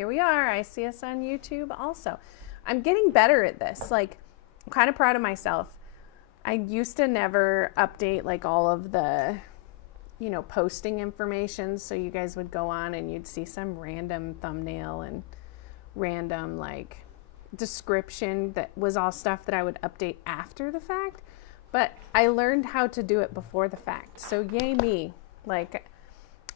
here we are. I see us on YouTube also. I'm getting better at this. Like, I'm kind of proud of myself. I used to never update like all of the, you know, posting information. So you guys would go on and you'd see some random thumbnail and random like description that was all stuff that I would update after the fact. But I learned how to do it before the fact. So yay me. Like,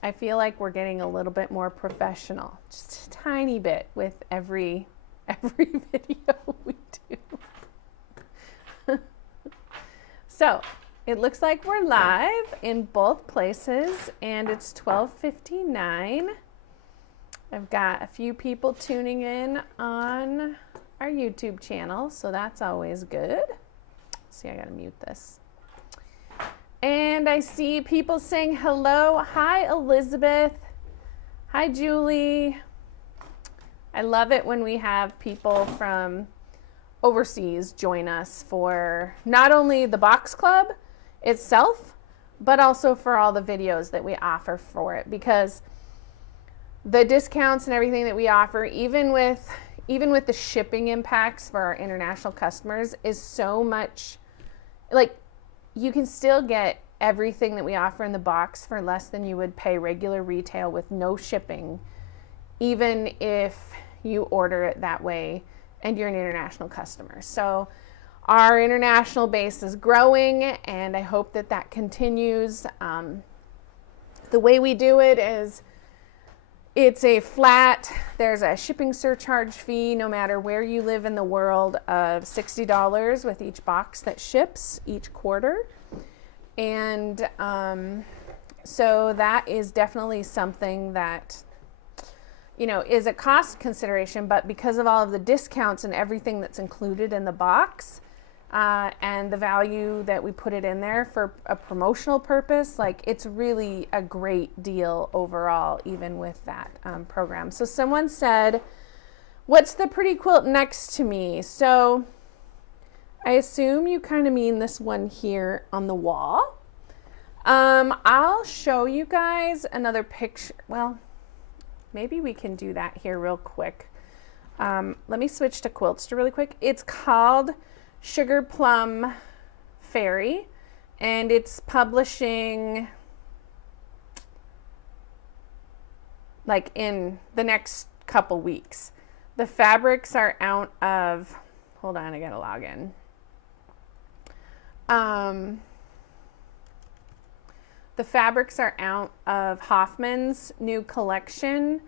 I feel like we're getting a little bit more professional, just a tiny bit with every video we do. So it looks like we're live in both places, and it's 12:59. I've got a few people tuning in on our YouTube channel, so that's always good. See, I gotta mute this. And I see people saying hello. Hi, Elizabeth. Hi, Julie. I love it when we have people from overseas join us for not only the box club itself, but also for all the videos that we offer for it, because the discounts and everything that we offer, even with the shipping impacts for our international customers, is so much, like, you can still get everything that we offer in the box for less than you would pay regular retail with no shipping, even if you order it that way and you're an international customer. So our international base is growing, and I hope that that continues. The way we do it is it's a flat, there's a shipping surcharge fee no matter where you live in the world of $60 with each box that ships each quarter. And so that is definitely something that, you know, is a cost consideration, but because of all of the discounts and everything that's included in the box, and the value that we put it in there for a promotional purpose, like, it's really a great deal overall, even with that program. So someone said, what's the pretty quilt next to me? So I assume you kind of mean this one here on the wall. I'll show you guys another picture. Well, maybe we can do that here real quick. Let me switch to Quiltster really quick. It's called Sugar Plum Fairy, and it's publishing like in the next couple weeks. The fabrics are out of, hold on, I gotta log in. The fabrics are out of Hoffman's new collection,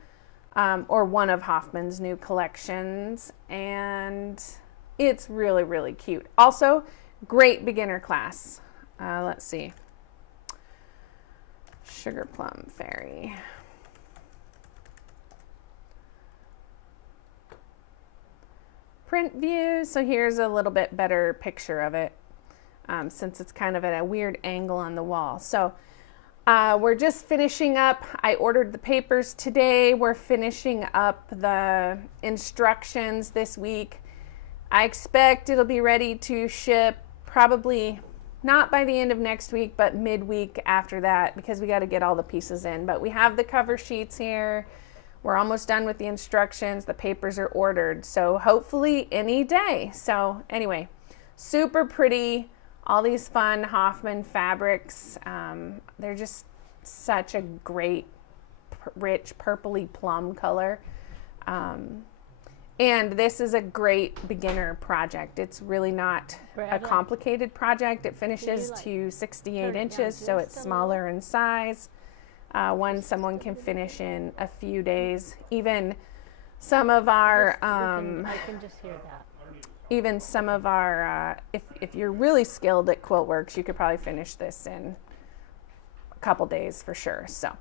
or one of Hoffman's new collections, and it's really, really cute. Also, great beginner class. Let's see. Sugar Plum Fairy. Print view. So here's a little bit better picture of it, since it's kind of at a weird angle on the wall. So we're just finishing up. I ordered the papers today. We're finishing up the instructions this week. I expect it'll be ready to ship probably not by the end of next week, but midweek after that, because we got to get all the pieces in. But we have the cover sheets here. We're almost done with the instructions. The papers are ordered, so hopefully any day. So anyway, super pretty. All these fun Hoffman fabrics. They're just such a great, rich purpley plum color. And this is a great beginner project. It's really not a complicated project. It finishes to 68 inches, so it's smaller in size. One someone can finish in a few days. Even some of our, I can just hear that. even some of our, if you're really skilled at Quiltworx, you could probably finish this in a couple days for sure. So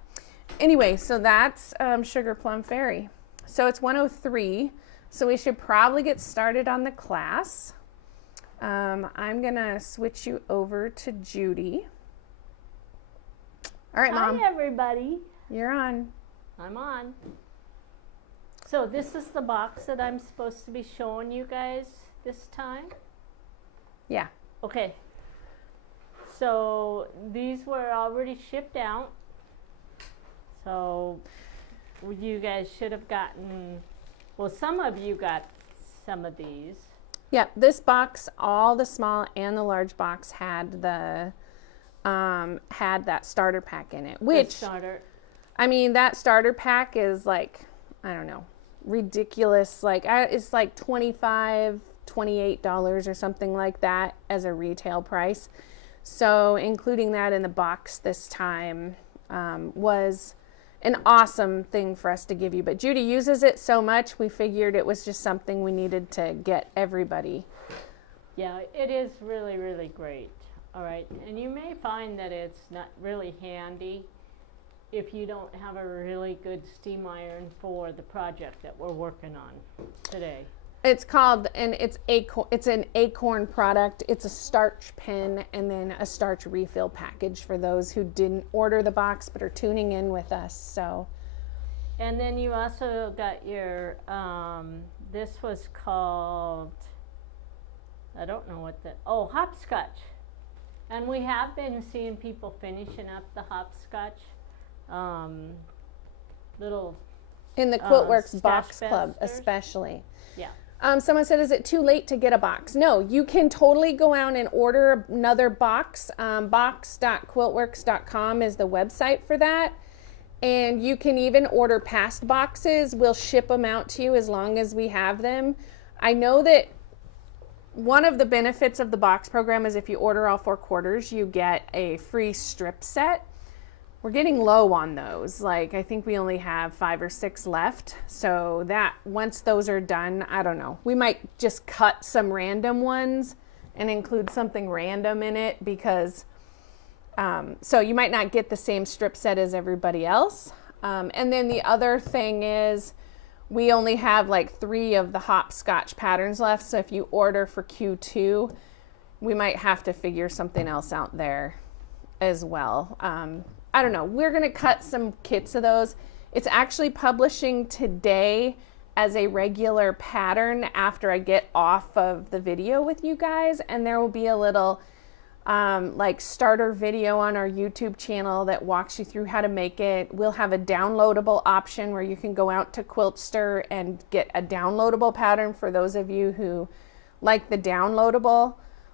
anyway, so that's Sugar Plum Fairy. So it's 1:03. So we should probably get started on the class. I'm gonna switch you over to Judy. All right, Mom. Hi, everybody. You're on. I'm on. So this is the box that I'm supposed to be showing you guys this time? Yeah. Okay. So these were already shipped out. So you guys should have gotten, well, some of you got some of these. Yep, this box, all the small and the large box had the had that starter pack in it, which I mean, that starter pack is like, I don't know, ridiculous. Like it's like $25, $28 or something like that as a retail price. So including that in the box this time was an awesome thing for us to give you. But Judy uses it so much, we figured it was just something we needed to get everybody. Yeah, it is really, really great. All right, and you may find that it's not really handy if you don't have a really good steam iron for the project that we're working on today. It's called, and it's an Acorn product. It's a starch pen and then a starch refill package for those who didn't order the box but are tuning in with us. So, and then you also got your this was called, I don't know what hopscotch, and we have been seeing people finishing up the hopscotch little in the Quiltworx Box Club busters. Especially. Yeah. Someone said, is it too late to get a box? No, you can totally go out and order another box. Box.quiltworx.com is the website for that. And you can even order past boxes. We'll ship them out to you as long as we have them. I know that one of the benefits of the box program is if you order all 4 quarters, you get a free strip set. We're getting low on those. Like, I think we only have 5 or 6 left. So that once those are done, I don't know. We might just cut some random ones and include something random in it because, so you might not get the same strip set as everybody else. And then the other thing is we only have like 3 of the hopscotch patterns left. So if you order for Q2, we might have to figure something else out there as well. I don't know. We're going to cut some kits of those. It's actually publishing today as a regular pattern after I get off of the video with you guys. And there will be a little like starter video on our YouTube channel that walks you through how to make it. We'll have a downloadable option where you can go out to Quiltster and get a downloadable pattern for those of you who like the downloadable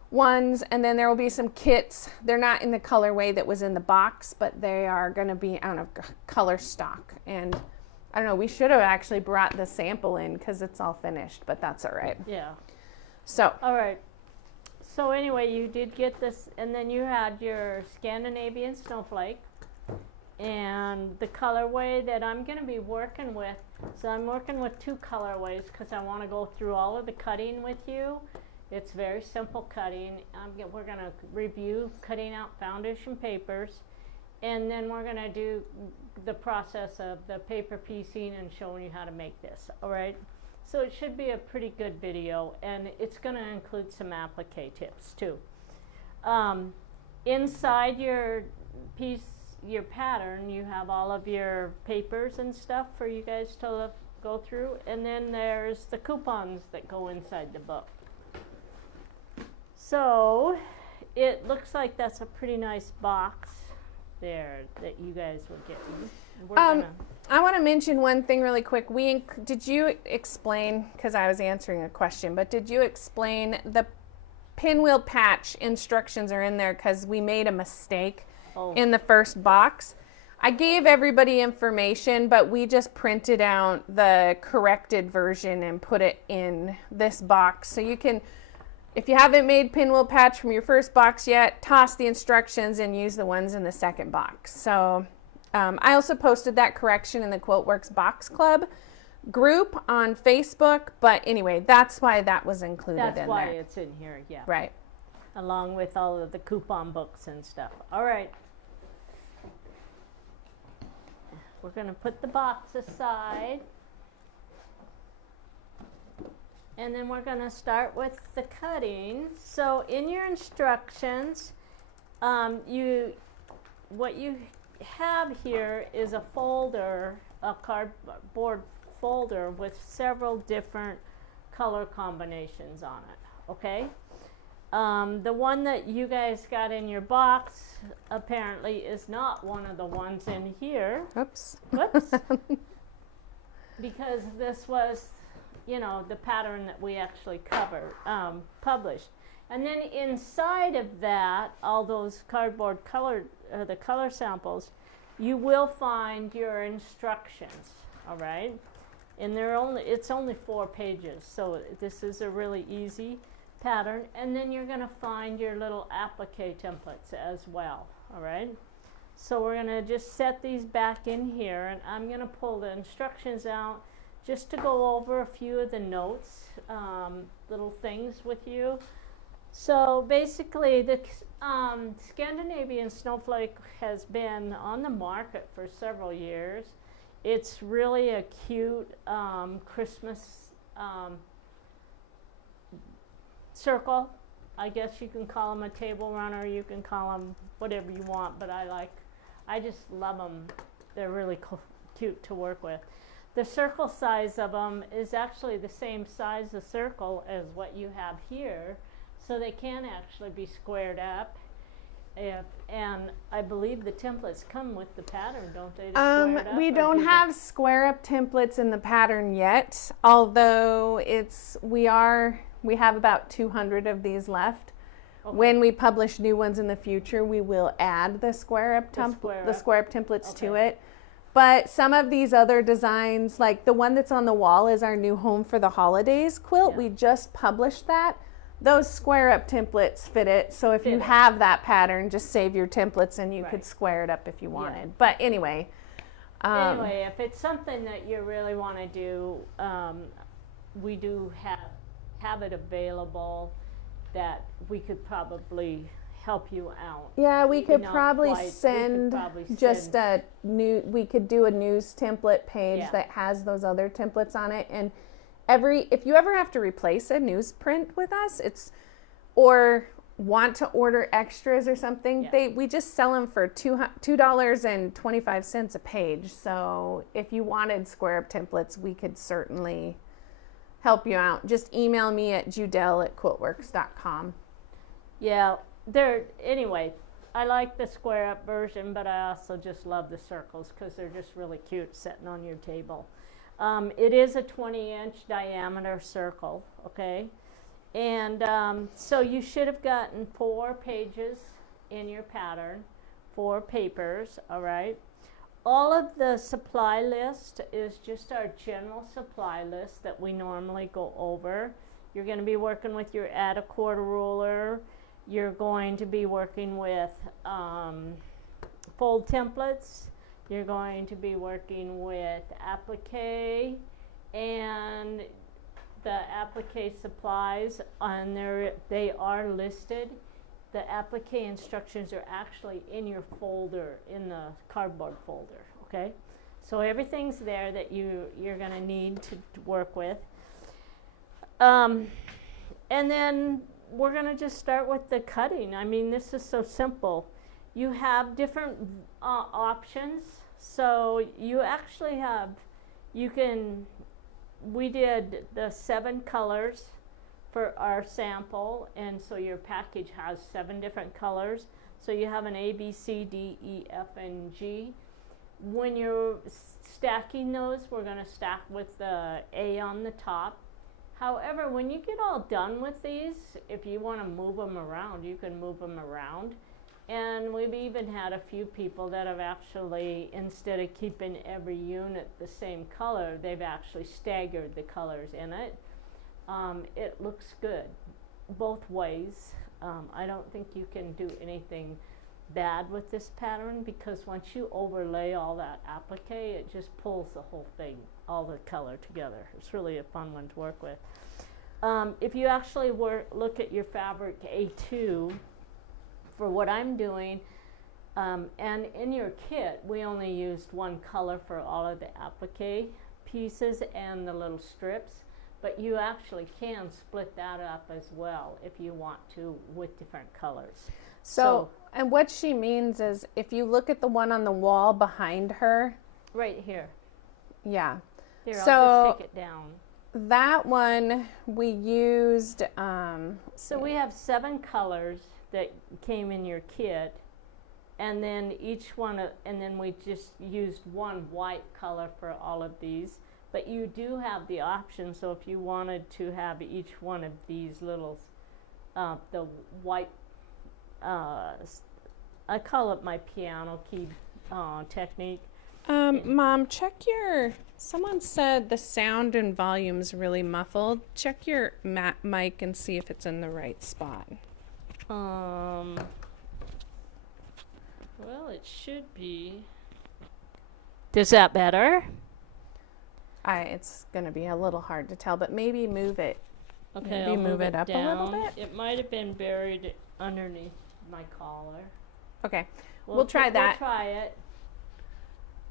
ones. And then there will be some kits. They're not in the colorway that was in the box, but they are going to be out of color stock. And I don't know, we should have actually brought the sample in because it's all finished, but that's all right. Yeah. So. All right. So anyway, you did get this, and then you had your Scandinavian Snowflake and the colorway that I'm going to be working with. So I'm working with 2 colorways because I want to go through all of the cutting with you. It's very simple cutting. We're going to review cutting out foundation papers, and then we're going to do the process of the paper piecing and showing you how to make this, all right? So it should be a pretty good video, and it's going to include some applique tips too. Inside your piece, your pattern, you have all of your papers and stuff for you guys to go through, and then there's the coupons that go inside the book. So it looks like that's a pretty nice box there that you guys were getting. I want to mention one thing really quick. Did you explain, because I was answering a question, but did you explain the pinwheel patch instructions are in there because we made a mistake in the first box? I gave everybody information, but we just printed out the corrected version and put it in this box. So you can, if you haven't made pinwheel patch from your first box yet, toss the instructions and use the ones in the second box. So I also posted that correction in the Quiltworx Box Club group on Facebook. But anyway, that's why that was included in there. That's why it's in here, yeah. Right. Along with all of the coupon books and stuff. All right. We're going to put the box aside. And then we're going to start with the cutting. So in your instructions, what you have here is a folder, a cardboard folder with several different color combinations on it, okay? The one that you guys got in your box apparently is not one of the ones in here. Oops. Whoops. because this was, you know, the pattern that we actually published. And then inside of that, all those cardboard colored, the color samples, you will find your instructions, all right? And it's only 4 pages, so this is a really easy pattern. And then you're gonna find your little applique templates as well, all right? So we're gonna just set these back in here, and I'm gonna pull the instructions out just to go over a few of the notes, little things with you. So basically, the Scandinavian Snowflake has been on the market for several years. It's really a cute Christmas circle. I guess you can call them a table runner, you can call them whatever you want, but I just love them. They're really cute to work with. The circle size of them is actually the same size of circle as what you have here, so they can actually be squared up. And I believe the templates come with the pattern, don't they? We don't have square up templates in the pattern yet, although we have about 200 of these left. Okay. When we publish new ones in the future, we will add the square up templates to it. But some of these other designs, like the one that's on the wall is our new Home for the Holidays quilt. Yeah. We just published that. Those square up templates fit it. So if you have that pattern, just save your templates and you could square it up if you wanted. Yeah. But anyway. If it's something that you really want to do, we do have it available that we could probably help you out. Yeah, we could probably send just a new, we could do a news template page that has those other templates on it. And if you ever have to replace a newsprint with us, or want to order extras or something, we just sell them for $2.25 a page. So if you wanted square up templates, we could certainly help you out. Just email me at Judel@Quiltworx.com. Yeah, anyway, I like the square up version, but I also just love the circles because they're just really cute sitting on your table. It is a 20-inch diameter circle, okay? And so you should have gotten 4 pages in your pattern, 4 papers, all right? All of the supply list is just our general supply list that we normally go over. You're going to be working with your add a quarter ruler. You're going to be working with fold templates. You're going to be working with applique, and the applique supplies on there, they are listed. The applique instructions are actually in your folder, in the cardboard folder, okay? So everything's there that you're going to need to work with. And then we're going to just start with the cutting. I mean, this is so simple. You have different options. So you actually have, we did the 7 colors for our sample, and so your package has 7 different colors. So you have an A, B, C, D, E, F, and G. When you're stacking those, we're going to stack with the A on the top. However, when you get all done with these, if you want to move them around, you can move them around. And we've even had a few people that have actually, instead of keeping every unit the same color, they've actually staggered the colors in it. It looks good both ways. I don't think you can do anything bad with this pattern, because once you overlay all that applique, it just pulls the whole thing, all the color together. It's really a fun one to work with. If you actually look at your fabric A2, for what I'm doing, and in your kit, we only used 1 color for all of the applique pieces and the little strips, but you actually can split that up as well if you want to with different colors. So and what she means is, if you look at the one on the wall behind her. Right here. Yeah. Here, I'll just take it down. That one we used. So we have 7 colors that came in your kit, and then each one, and then we just used 1 white color for all of these. But you do have the option, so if you wanted to have each one of these little, the white, I call it my piano key technique. Mom, check your, someone said the sound and volume's really muffled. Check your mic and see if it's in the right spot. Well, it should be. Is that better? It's going to be a little hard to tell, but maybe move it. Okay, Maybe I'll move it up down. a little bit. It might have been buried underneath my collar. Okay, we'll try that. We'll try it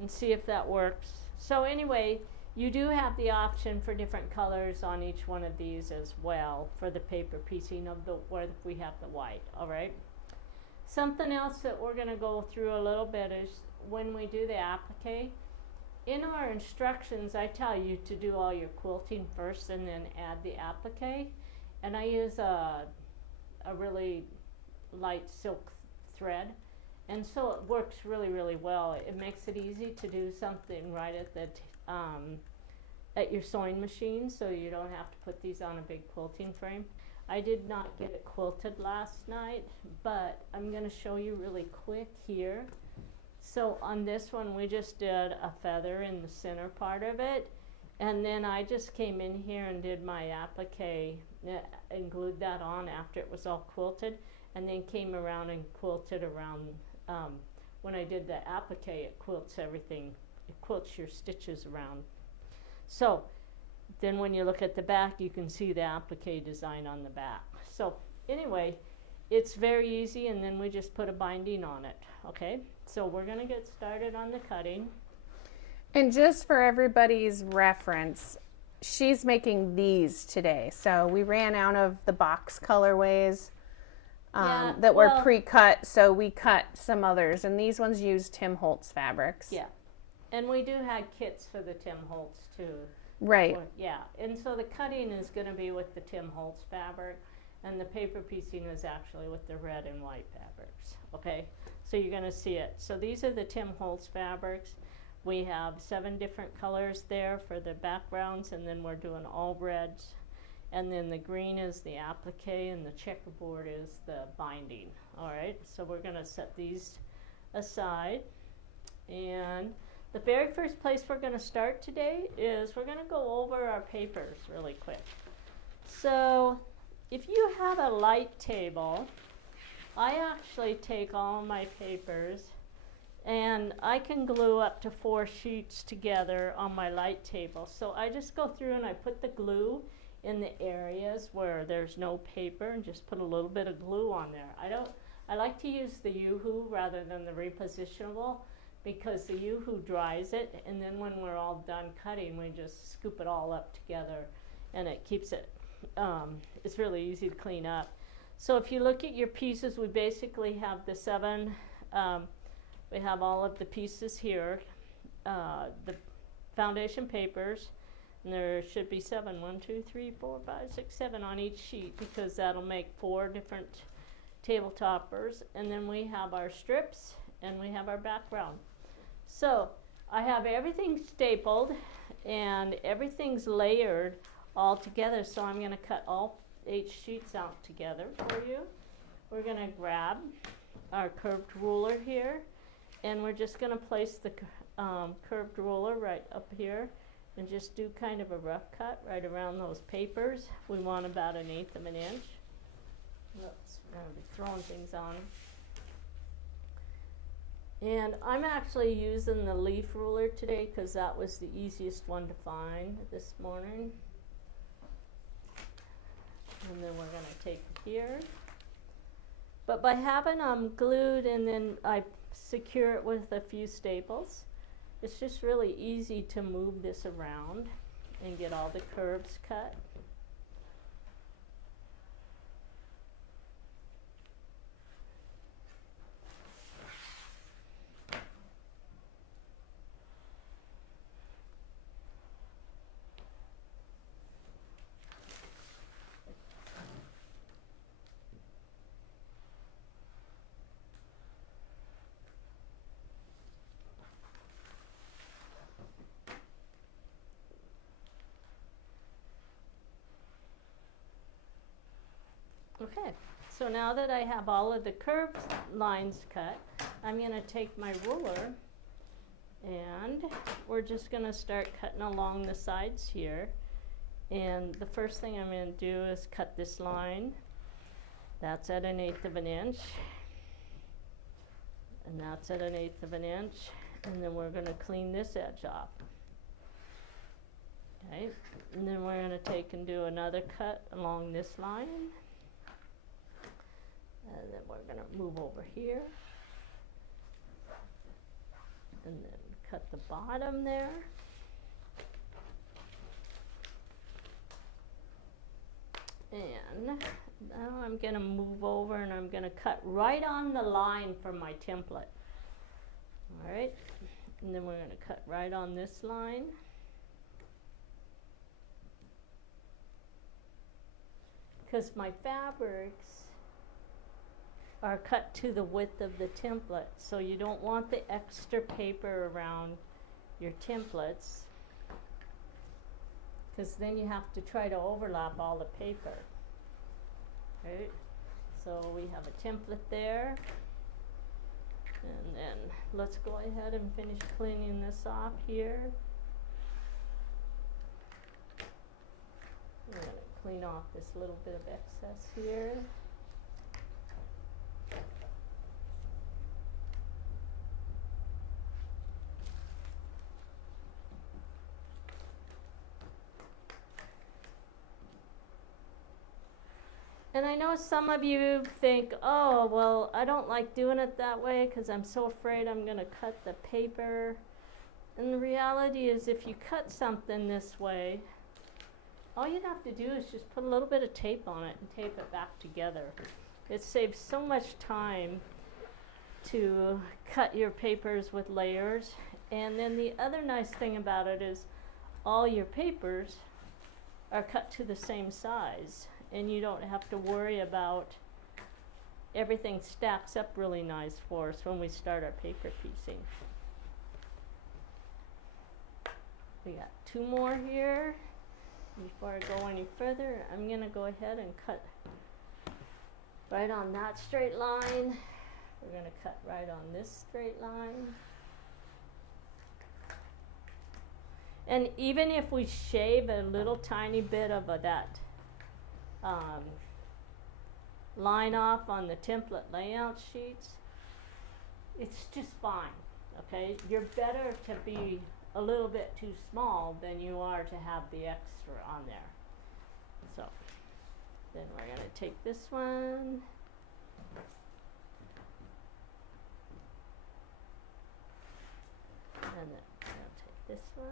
and see if that works. So anyway, you do have the option for different colors on each one of these as well for the paper piecing of the where we have the white. All right. Something else that we're going to go through a little bit is when we do the applique. In our instructions, I tell you to do all your quilting first and then add the applique. And I use a really light silk thread. And so it works really, really well. It makes it easy to do something right at the at your sewing machine, so you don't have to put these on a big quilting frame. I did not get it quilted last night, but I'm going to show you really quick here. So on this one, we just did a feather in the center part of it, and then I just came in here and did my applique and glued that on after it was all quilted, and then came around and quilted around. When I did the applique, it quilts everything. It quilts your stitches around. So then when you look at the back, you can see the applique design on the back. So anyway, it's very easy, and then we just put a binding on it. Okay, so we're going to get started on the cutting. And just for everybody's reference, she's making these today. So we ran out of the box colorways that were pre-cut, so we cut some others. And these ones use Tim Holtz fabrics. Yeah, and we do have kits for the Tim Holtz too. Right. Yeah, and so the cutting is going to be with the Tim Holtz fabric, and the paper piecing is actually with the red and white fabrics. Okay, so you're going to see it. So these are the Tim Holtz fabrics. We have 7 different colors there for the backgrounds, and then we're doing all reds. And then the green is the applique, and the checkerboard is the binding. All right, so we're going to set these aside. And the very first place we're going to start today is we're going to go over our papers really quick. So if you have a light table, I actually take all my papers and I can glue up to 4 sheets together on my light table. So I just go through and I put the glue in the areas where there's no paper and just put a little bit of glue on there. I like to use the Yoo-Hoo rather than the repositionable, because the Yoo-Hoo dries it, and then when we're all done cutting, we just scoop it all up together, and it keeps it, it's really easy to clean up. So if you look at your pieces, we basically have the 7, we have all of the pieces here, the foundation papers, and there should be 7, 1, 2, 3, 4, 5, 6, 7 on each sheet, because that'll make 4 different table toppers. And then we have our strips, and we have our background. So I have everything stapled, and everything's layered all together. So I'm going to cut all 8 sheets out together for you. We're going to grab our curved ruler here, and we're just going to place the curved ruler right up here and just do kind of a rough cut right around those papers. We want about 1/8 of an inch. Oops, we're going to be throwing things on. And I'm actually using the leaf ruler today because that was the easiest one to find this morning. And then we're going to take it here. But by having them glued and then I secure it with a few staples, it's just really easy to move this around and get all the curves cut. Okay, so now that I have all of the curved lines cut, I'm going to take my ruler and we're just going to start cutting along the sides here. And the first thing I'm going to do is cut this line. That's at 1/8 of an inch. And that's at 1/8 of an inch. And then we're going to clean this edge off. Okay, and then we're going to take and do another cut along this line. And then we're going to move over here. And then cut the bottom there. And now I'm going to move over and I'm going to cut right on the line for my template. All right, and then we're going to cut right on this line. Because my fabrics are cut to the width of the template, so you don't want the extra paper around your templates, because then you have to try to overlap all the paper. Right? So we have a template there, and then let's go ahead and finish cleaning this off here. We're going to clean off this little bit of excess here. And I know some of you think, oh, well, I don't like doing it that way because I'm so afraid I'm going to cut the paper. And the reality is, if you cut something this way, all you'd have to do is just put a little bit of tape on it and tape it back together. It saves so much time to cut your papers with layers. And then the other nice thing about it is all your papers are cut to the same size. And you don't have to worry about everything stacks up really nice for us when we start our paper piecing. We got 2 more here. Before I go any further, I'm going to go ahead and cut right on that straight line. We're going to cut right on this straight line. And even if we shave a little tiny bit of that line off on the template layout sheets, it's just fine, okay? You're better to be a little bit too small than you are to have the extra on there. So then we're going to take this one, and then we're going to take this one.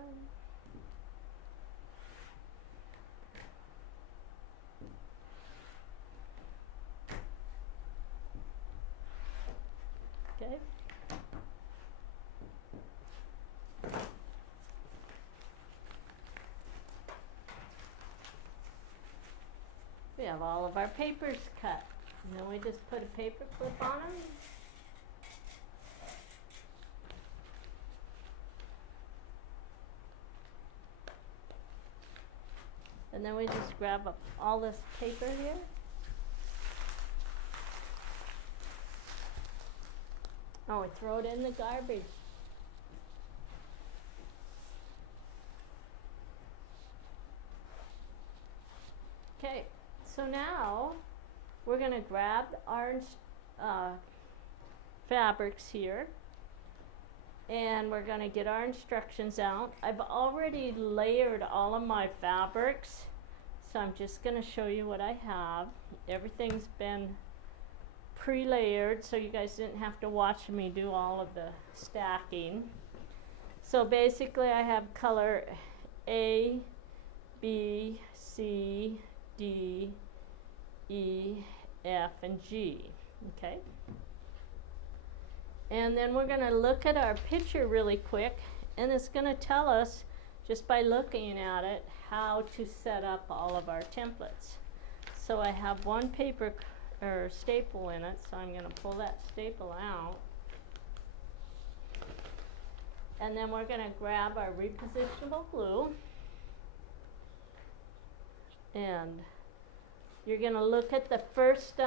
Okay. We have all of our papers cut. And then we just put a paper clip on them. And then we just grab up all this paper here. Oh, we throw it in the garbage. Okay, so now we're going to grab our fabrics here, and we're going to get our instructions out. I've already layered all of my fabrics, so I'm just going to show you what I have. Everything's been pre-layered, so you guys didn't have to watch me do all of the stacking. So basically I have color A, B, C, D, E, F, and G, okay? And then we're going to look at our picture really quick, and it's going to tell us, just by looking at it, how to set up all of our templates. So I have one paper or staple in it, so I'm going to pull that staple out. And then we're going to grab our repositionable glue and You're going to look at the first,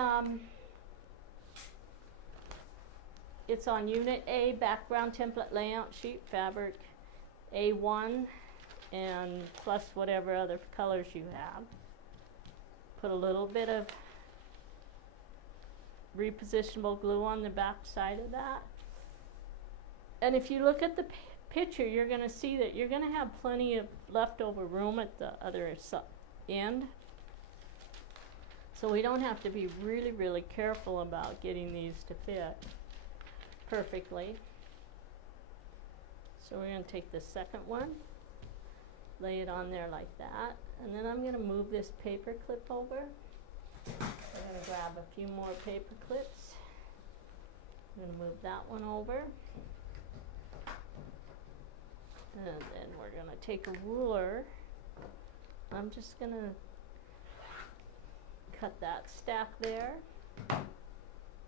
it's on Unit A, background template layout sheet, fabric A1, and plus whatever other colors you have. Put a little bit of repositionable glue on the back side of that. And if you look at the picture, you're going to see that you're going to have plenty of leftover room at the other end. So we don't have to be really, really careful about getting these to fit perfectly. So we're going to take the second one, lay it on there like that, and then I'm going to move this paper clip over. I'm going to grab a few more paper clips. I'm going to move that one over. And then we're going to take a ruler. I'm just going to cut that stack there.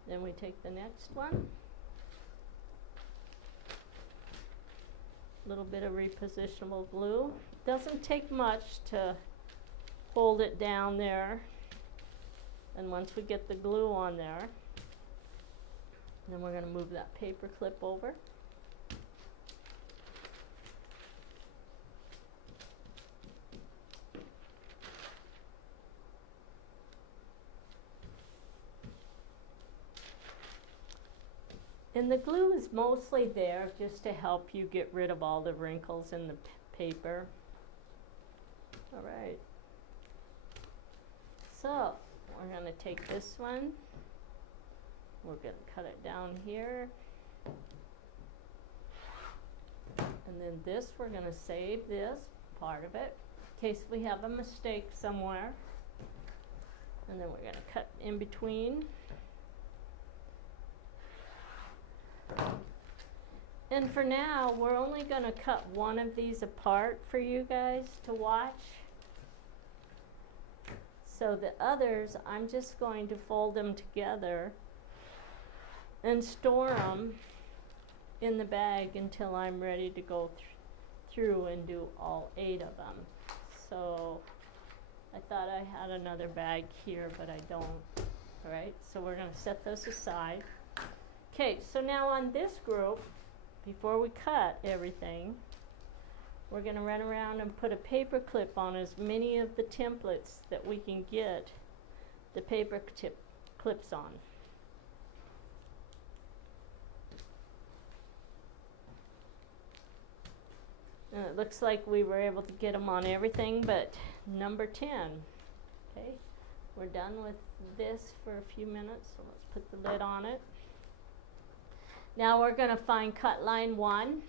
Then we take the next one. A little bit of repositionable glue. Doesn't take much to hold it down there. And once we get the glue on there, then we're going to move that paper clip over. And the glue is mostly there just to help you get rid of all the wrinkles in the paper. All right. So we're going to take this one. We're going to cut it down here. And then this, we're going to save this part of it in case we have a mistake somewhere. And then we're going to cut in between. And for now, we're only going to cut one of these apart for you guys to watch. So the others, I'm just going to fold them together and store them in the bag until I'm ready to go through and do all 8 of them. So I thought I had another bag here, but I don't. All right, so we're going to set those aside. Okay, so now on this group, before we cut everything, we're going to run around and put a paper clip on as many of the templates that we can get the paper clips on. And it looks like we were able to get them on everything but number 10. Okay, we're done with this for a few minutes, so let's put the lid on it. Now we're going to find cut line 1,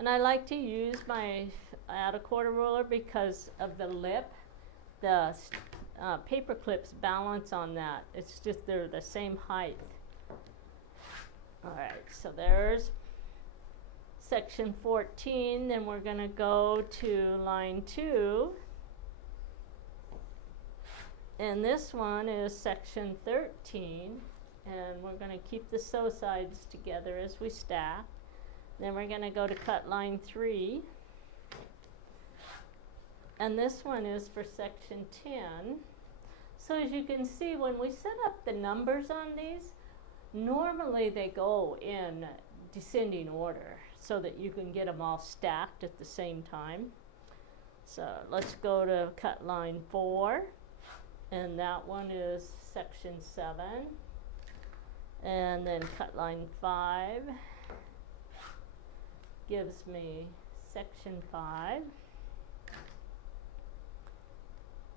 and I like to use my add a quarter ruler because of the lip. The paper clips balance on that. It's just they're the same height. All right, so there's section 14. Then we're going to go to line 2, and this one is section 13. And we're going to keep the sew sides together as we stack. Then we're going to go to cut line 3. And this one is for section 10. So as you can see, when we set up the numbers on these, normally they go in descending order so that you can get them all stacked at the same time. So let's go to cut line 4. And that one is section 7. And then cut line 5 gives me section 5.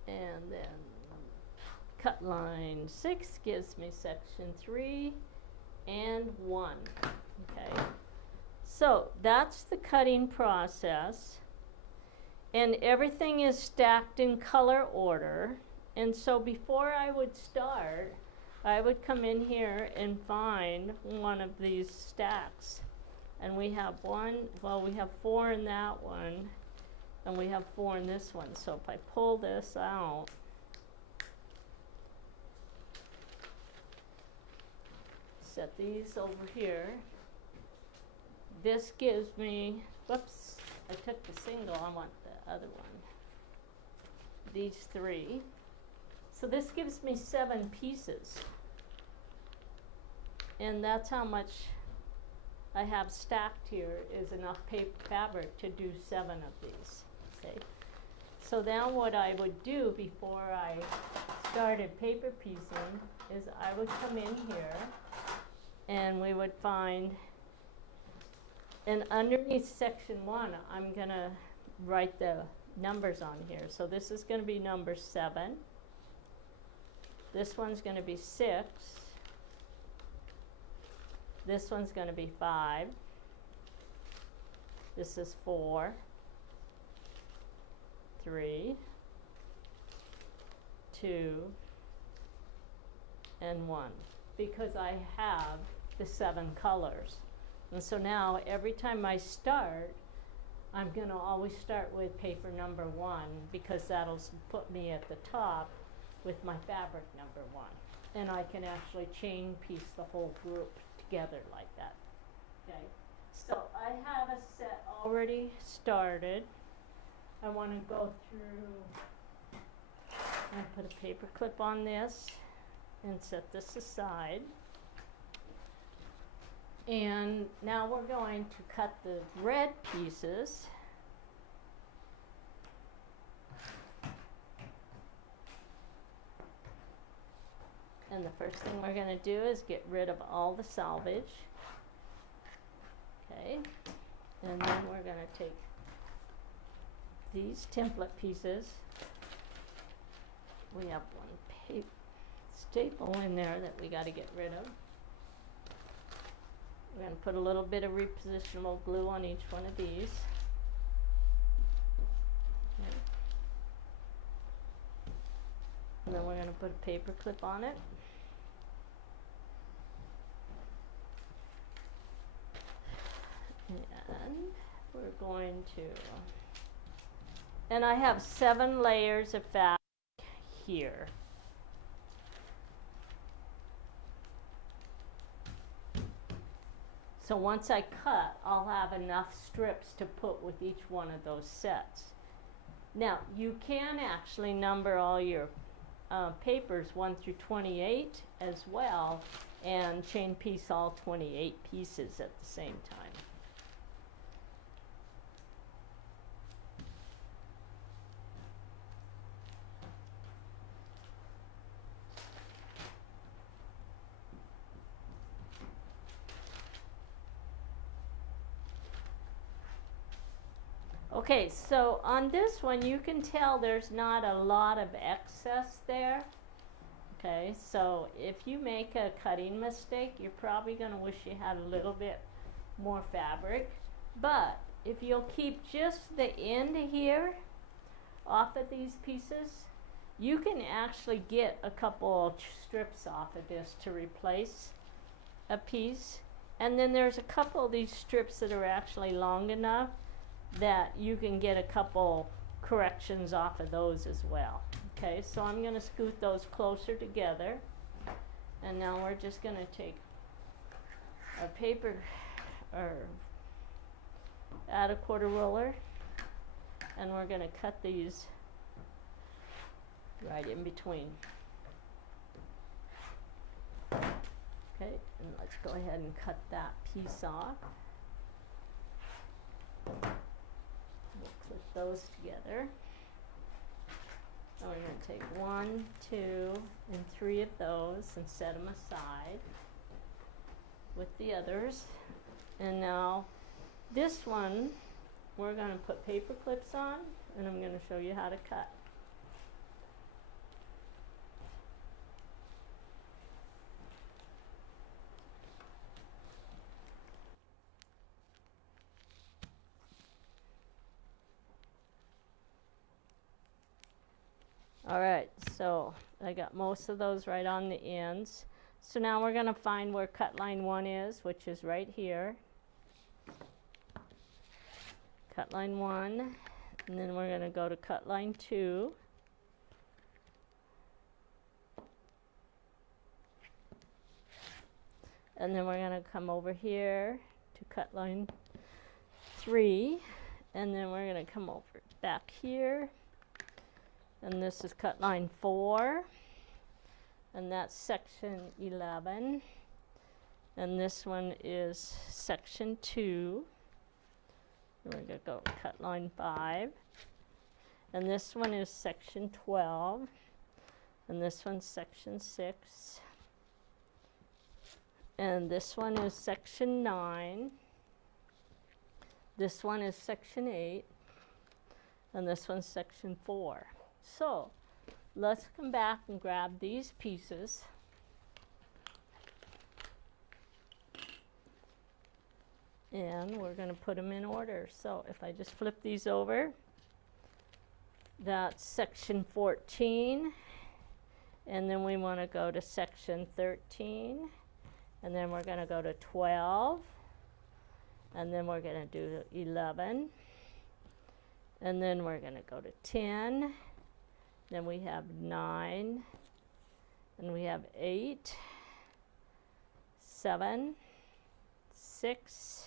And then cut line 6 gives me section 3 and 1. Okay, so that's the cutting process. And everything is stacked in color order. And so before I would start, I would come in here and find one of these stacks. And we have one, well, we have 4 in that one, and we have 4 in this one. So if I pull this out, set these over here, this gives me, whoops, I took the single, I want the other one. These 3. So this gives me 7 pieces. And that's how much I have stacked here, is enough fabric to do 7 of these. Okay. So now what I would do before I started paper piecing is I would come in here and we would find, and underneath section 1 I'm gonna write the numbers on here. So this is gonna be number 7. This one's gonna be 6. This one's gonna be 5. This is 4. 3, 2, and 1, because I have the 7 colors. And so now every time I start, I'm going to always start with paper number 1, because that'll put me at the top with my fabric number 1. And I can actually chain piece the whole group together like that. Okay, so I have a set already started. I want to go through and put a paper clip on this and set this aside. And now we're going to cut the red pieces. And the first thing we're going to do is get rid of all the salvage. Okay, and then we're going to take these template pieces. We have one staple in there that we got to get rid of. We're going to put a little bit of repositionable glue on each one of these. Okay. And then we're going to put a paper clip on it. And we're going to, and I have 7 layers of fabric here. So once I cut, I'll have enough strips to put with each one of those sets. Now, you can actually number all your papers 1 through 28 as well, and chain piece all 28 pieces at the same time. Okay, so on this one you can tell there's not a lot of excess there. Okay, so if you make a cutting mistake, you're probably going to wish you had a little bit more fabric. But if you'll keep just the end here off of these pieces, you can actually get a couple strips off of this to replace a piece. And then there's a couple of these strips that are actually long enough that you can get a couple corrections off of those as well. Okay, so I'm going to scoot those closer together, and now we're just going to take our paper, or add a quarter roller, and we're going to cut these right in between. Okay, and let's go ahead and cut that piece off. We'll clip those together. And we're going to take 1, 2, and 3 of those and set them aside with the others. And now this one we're going to put paper clips on, and I'm going to show you how to cut. Alright, so I got most of those right on the ends. So now we're going to find where cut line 1 is, which is right here. Cut line 1, and then we're going to go to cut line 2. And then we're going to come over here to cut line 3, and then we're going to come over back here. And this is cut line 4. and that's section 11. And this one is section 2. And we're going to go cut line 5. And this one is section 12. And this one's section 6. And this one is section 9. This one is section 8. And this one's section 4. So let's come back and grab these pieces. And we're going to put them in order. So if I just flip these over, that's section 14. And then we want to go to section 13. And then we're going to go to 12. And then we're going to do 11. And then we're going to go to 10. Then we have 9. And we have 8, 7, 6.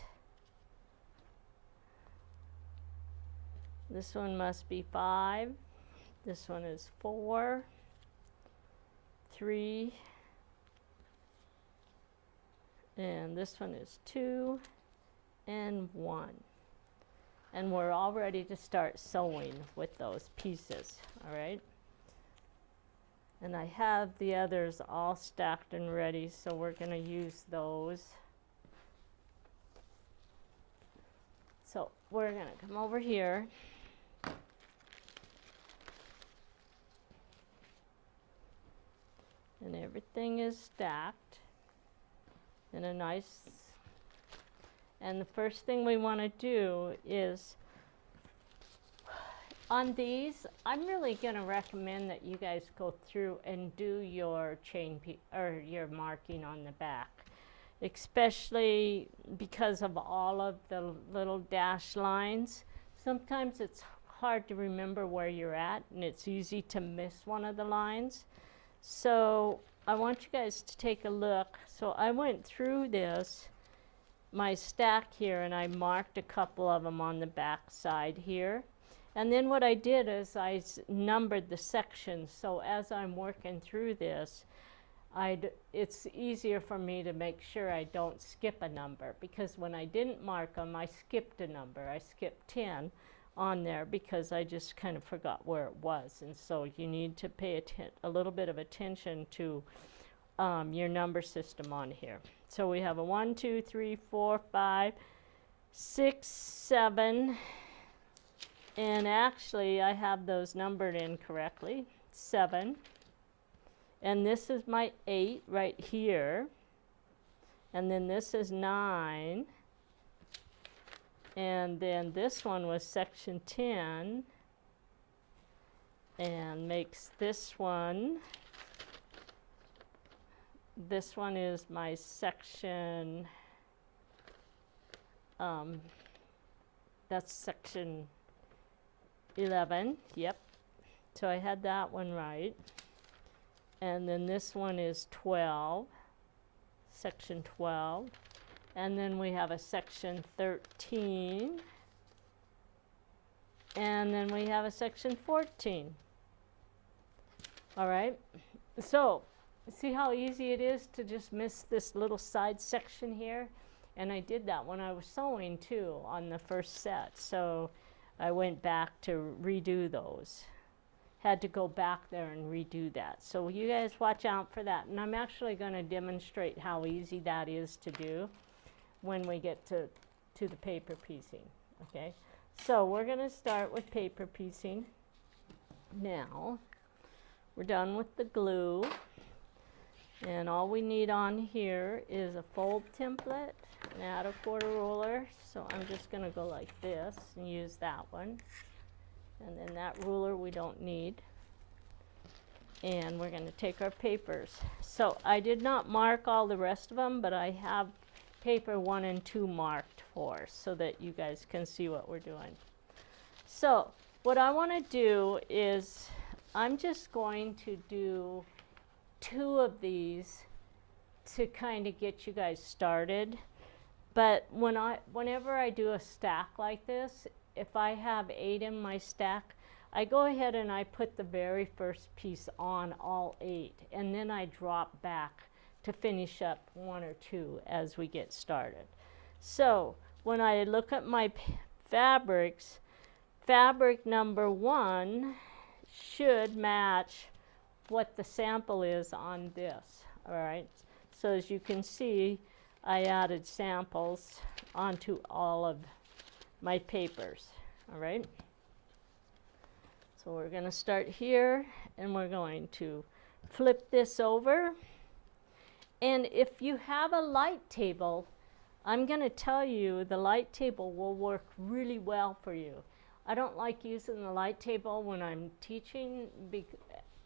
This one must be 5. This one is 4, 3, and this one is 2 and 1. And we're all ready to start sewing with those pieces, all right? And I have the others all stacked and ready, so we're going to use those. So we're going to come over here. And everything is stacked in a nice, and the first thing we want to do is, on these, I'm really going to recommend that you guys go through and do your or your marking on the back, especially because of all of the little dash lines. Sometimes it's hard to remember where you're at, and it's easy to miss one of the lines. So I want you guys to take a look. So I went through this, my stack here, and I marked a couple of them on the back side here. And then what I did is I numbered the sections. So as I'm working through this, it's easier for me to make sure I don't skip a number, because when I didn't mark them, I skipped a number. I skipped 10 on there because I just kind of forgot where it was. And so you need to pay a little bit of attention to your number system on here. So we have a 1, 2, 3, 4, 5, 6, 7, and actually I have those numbered incorrectly. 7, and this is my 8 right here, and then this is 9. And then this one was section 10, and makes this one is my section, that's section 11, yep. So I had that one right. And then this one is 12, section 12. And then we have a section 13. And then we have a section 14. All right, so see how easy it is to just miss this little side section here? And I did that when I was sewing too on the first set. So I went back to redo those. Had to go back there and redo that. So you guys watch out for that. And I'm actually going to demonstrate how easy that is to do when we get to the paper piecing, okay? So we're going to start with paper piecing. Now, we're done with the glue. And all we need on here is a fold template and add a quarter ruler. So I'm just going to go like this and use that one. And then that ruler we don't need. And we're going to take our papers. So I did not mark all the rest of them, but I have paper 1 and 2 marked for, so that you guys can see what we're doing. So what I want to do is I'm just going to do 2 of these to kind of get you guys started. But whenever I do a stack like this, if I have 8 in my stack, I go ahead and I put the very first piece on all 8, and then I drop back to finish up 1 or 2 as we get started. So when I look at my fabrics, fabric number 1 should match what the sample is on this. All right, so as you can see, I added samples onto all of my papers. All right, so we're going to start here, and we're going to flip this over. And if you have a light table, I'm going to tell you the light table will work really well for you. I don't like using the light table when I'm teaching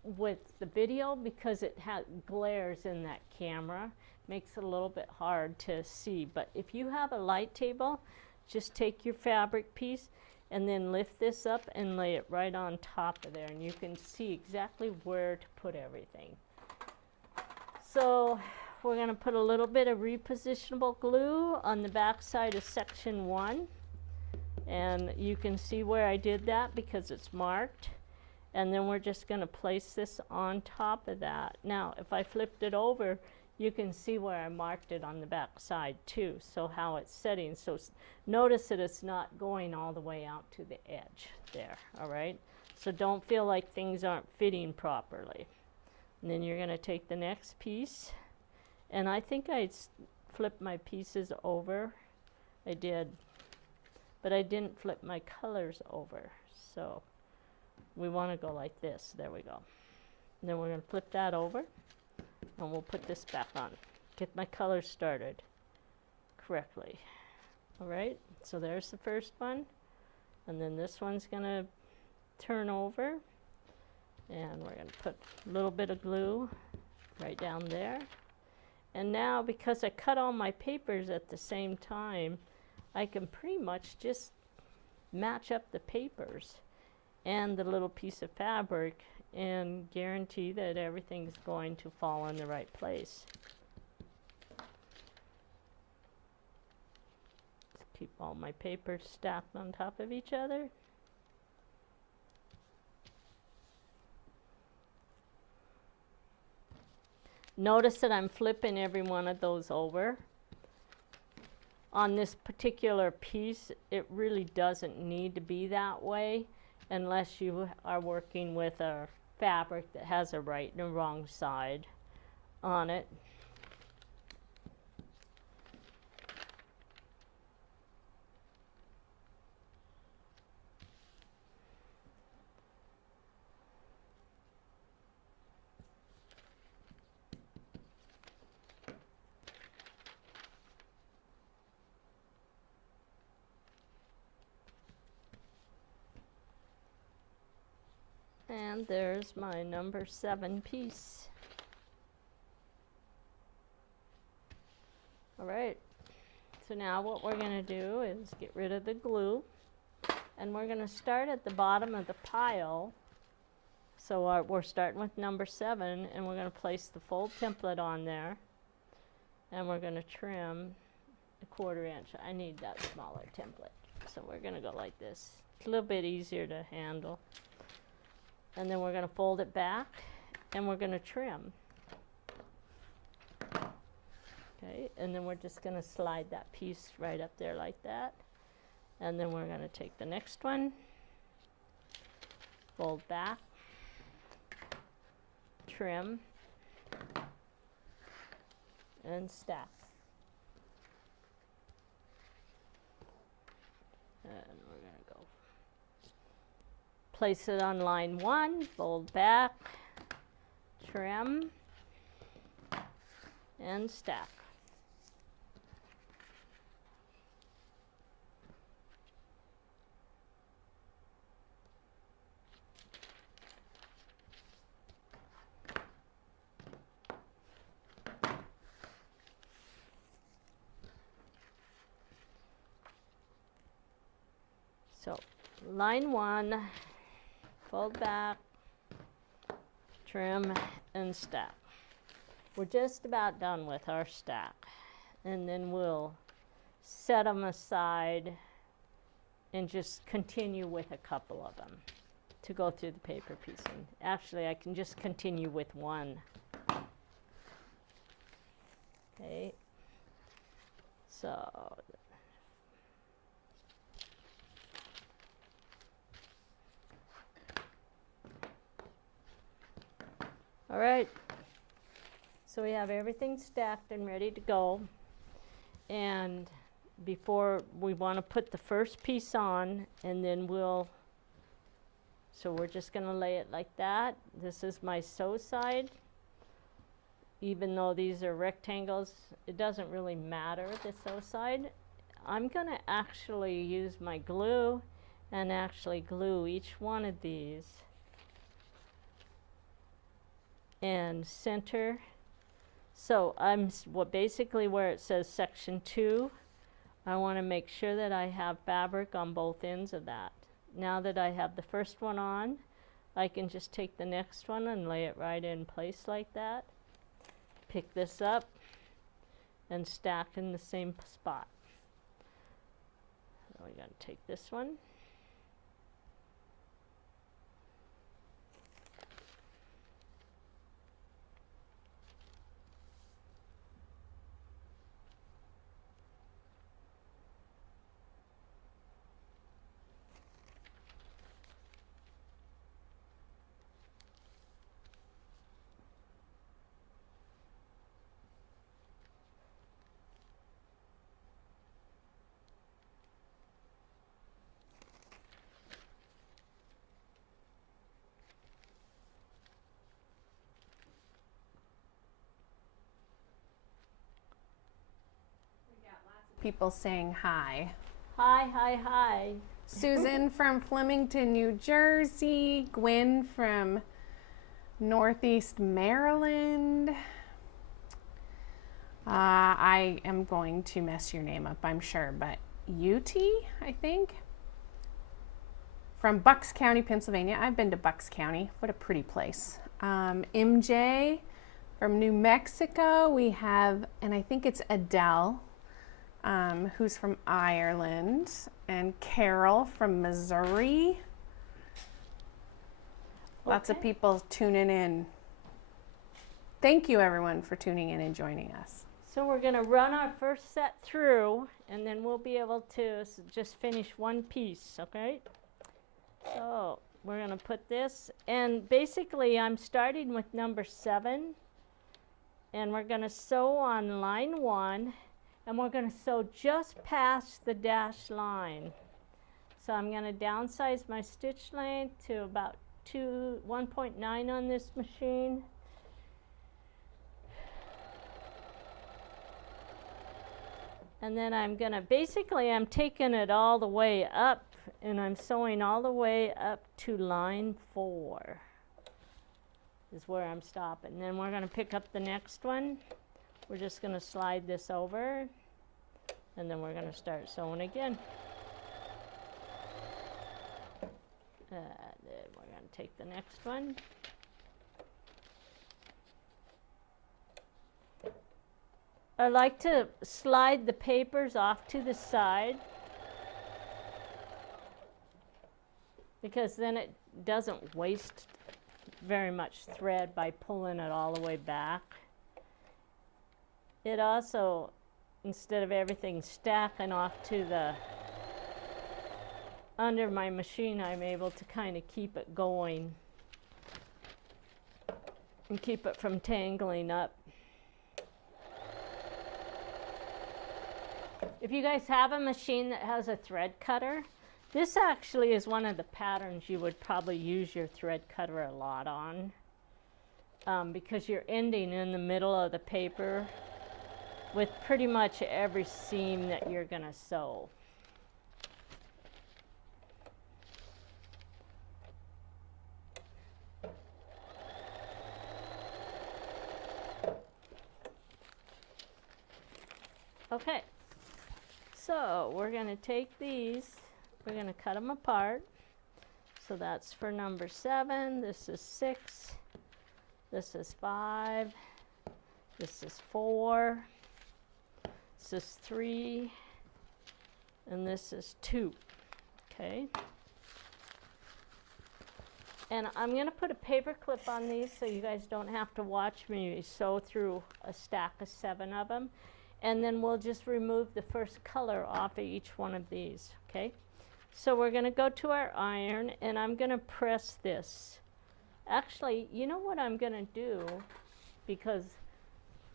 with the video because it glares in that camera, makes it a little bit hard to see. But if you have a light table, just take your fabric piece and then lift this up and lay it right on top of there, and you can see exactly where to put everything. So we're going to put a little bit of repositionable glue on the back side of section 1, and you can see where I did that because it's marked. And then we're just going to place this on top of that. Now if I flipped it over, you can see where I marked it on the back side too, so how it's setting. So notice that it's not going all the way out to the edge there. All right, so don't feel like things aren't fitting properly. And then you're going to take the next piece, and I think I flipped my pieces over. I did, but I didn't flip my colors over. So we want to go like this. There we go. And then we're going to flip that over, and we'll put this back on. Get my colors started correctly. All right, so there's the first one, and then this one's going to turn over, and we're going to put a little bit of glue right down there. And now, because I cut all my papers at the same time, I can pretty much just match up the papers and the little piece of fabric and guarantee that everything's going to fall in the right place. Just keep all my papers stacked on top of each other. Notice that I'm flipping every one of those over. On this particular piece, it really doesn't need to be that way unless you are working with a fabric that has a right and a wrong side on it. And there's my number 7 piece. All right, so now what we're going to do is get rid of the glue, and we're going to start at the bottom of the pile. So we're starting with number 7, and we're going to place the fold template on there, and we're going to trim a 1/4 inch. I need that smaller template, so we're going to go like this. It's a little bit easier to handle. And then we're going to fold it back, and we're going to trim. Okay, and then we're just going to slide that piece right up there like that. And then we're going to take the next one, fold back, trim, and stack. And we're going to go place it on line 1, fold back, trim, and stack. So line 1, fold back, trim, and stack. We're just about done with our stack, and then we'll set them aside and just continue with a couple of them to go through the paper piecing. Actually, I can just continue with one. Okay. So all right. So we have everything stacked and ready to go. And before we want to put the first piece on, and then so we're just going to lay it like that. This is my sew side. Even though these are rectangles, it doesn't really matter, the sew side. I'm going to actually use my glue and actually glue each one of these and center. So basically where it says section 2, I want to make sure that I have fabric on both ends of that. Now that I have the first one on, I can just take the next one and lay it right in place like that. Pick this up and stack in the same spot. So we got to take this one. People saying hi. Hi, hi, hi. Susan from Flemington, New Jersey. Gwen from Northeast Maryland. I am going to mess your name up, I'm sure, but UT, I think. From Bucks County, Pennsylvania. I've been to Bucks County. What a pretty place. MJ from New Mexico. We have, and I think it's Adele, who's from Ireland, and Carol from Missouri. Lots of people tuning in. Thank you, everyone, for tuning in and joining us. So we're going to run our first set through, and then we'll be able to just finish one piece, okay? So we're going to put this, and basically I'm starting with number 7, and we're going to sew on line 1, and we're going to sew just past the dashed line. So I'm going to downsize my stitch length to about 1.9 on this machine. And then I'm going to, basically I'm taking it all the way up, and I'm sewing all the way up to line 4 is where I'm stopping. Then we're going to pick up the next one. We're just going to slide this over, and then we're going to start sewing again. Then we're going to take the next one. I like to slide the papers off to the side because then it doesn't waste very much thread by pulling it all the way back. It also, instead of everything stacking off to the under my machine, I'm able to kind of keep it going and keep it from tangling up. If you guys have a machine that has a thread cutter, this actually is one of the patterns you would probably use your thread cutter a lot on, because you're ending in the middle of the paper with pretty much every seam that you're going to sew. Okay. So we're going to take these, we're going to cut them apart. So that's for number 7, this is 6, this is 5, this is 4, this is 3, and this is 2. Okay. And I'm going to put a paper clip on these so you guys don't have to watch me sew through a stack of 7 of them. And then we'll just remove the first color off of each one of these, okay? So we're going to go to our iron, and I'm going to press this. Actually, you know what I'm going to do, because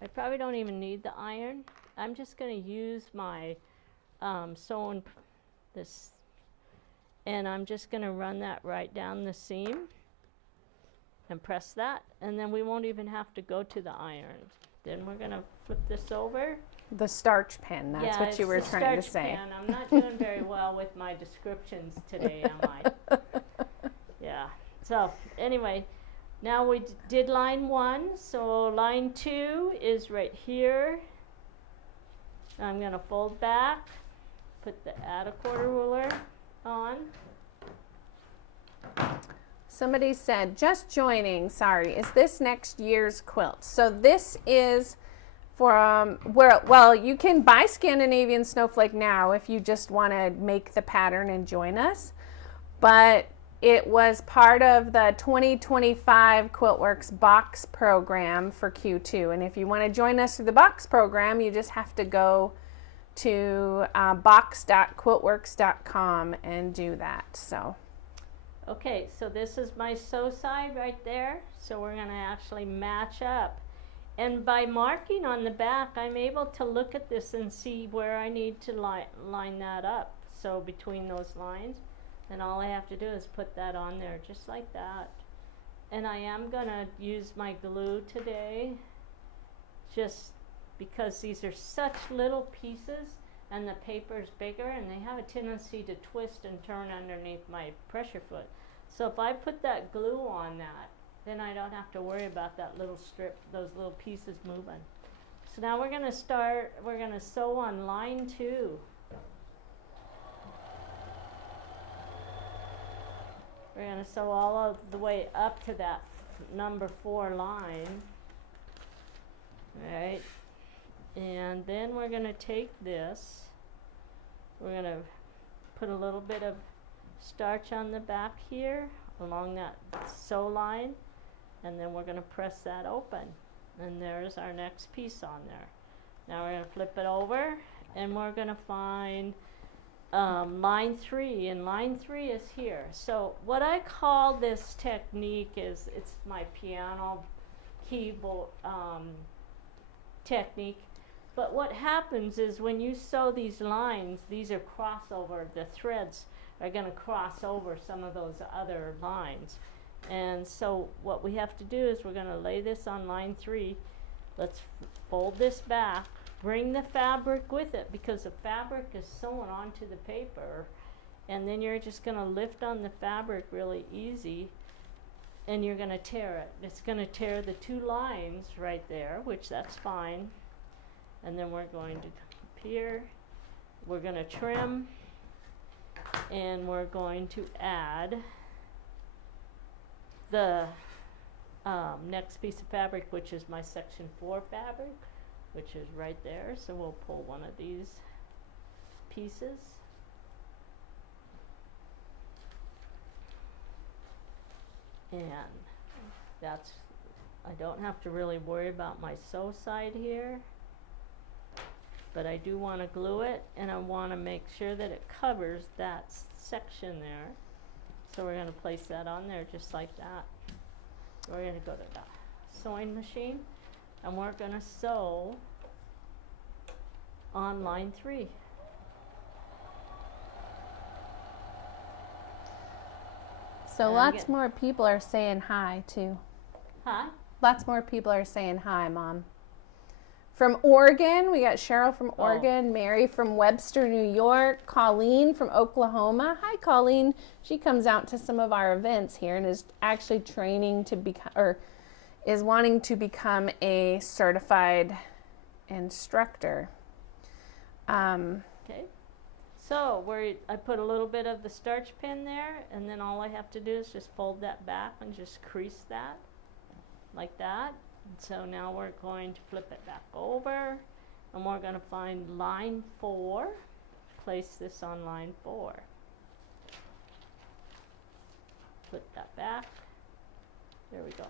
I probably don't even need the iron. I'm just going to use my sewing this, and I'm just going to run that right down the seam and press that, and then we won't even have to go to the iron. Then we're going to flip this over. The starch pen, that's what you were trying to say. Pen. I'm not doing very well with my descriptions today, am I? Yeah. So anyway, now we did line 1, so line 2 is right here. I'm going to fold back, put the add a quarter ruler on. Somebody said, just joining, sorry, is this next year's quilt? So this is from, well, you can buy Scandinavian Snowflake now if you just want to make the pattern and join us. But it was part of the 2025 Quiltworx Box program for Q2. And if you want to join us through the box program, you just have to go to box.quiltworx.com and do that. So. Okay, so this is my sew side right there. So we're going to actually match up. And by marking on the back, I'm able to look at this and see where I need to line that up. So between those lines, and all I have to do is put that on there just like that. And I am going to use my glue today, just because these are such little pieces and the paper is bigger and they have a tendency to twist and turn underneath my pressure foot. So if I put that glue on that, then I don't have to worry about that little strip, those little pieces moving. So now we're going to start, we're going to sew on line 2. We're going to sew all of the way up to that number 4 line. All right. And then we're going to take this, we're going to put a little bit of starch on the back here along that sew line, and then we're going to press that open, and there's our next piece on there. Now we're going to flip it over, and we're going to find line 3, and line 3 is here. So what I call this technique is, it's my piano keyboard technique. But what happens is when you sew these lines, these are crossover, the threads are going to cross over some of those other lines. And so what we have to do is we're going to lay this on line 3. Let's fold this back, bring the fabric with it, because the fabric is sewn onto the paper, and then you're just going to lift on the fabric really easy, and you're going to tear it. It's going to tear the 2 lines right there, which that's fine. And then we're going to up here, we're going to trim, and we're going to add the next piece of fabric, which is my section 4 fabric, which is right there. So we'll pull one of these pieces. And that's, I don't have to really worry about my sew side here. But I do want to glue it, and I want to make sure that it covers that section there. So we're going to place that on there just like that. We're going to go to the sewing machine, and we're going to sew on line 3. So lots more people are saying hi too. Huh? Lots more people are saying hi, Mom. From Oregon, we got Cheryl from Oregon, Mary from Webster, New York, Colleen from Oklahoma. Hi, Colleen. She comes out to some of our events here and is actually training to become, or is wanting to become a certified instructor. Okay. So I put a little bit of the starch pen there, and then all I have to do is just fold that back and just crease that like that. So now we're going to flip it back over, and we're going to find line 4, place this on line 4. flip that back. There we go.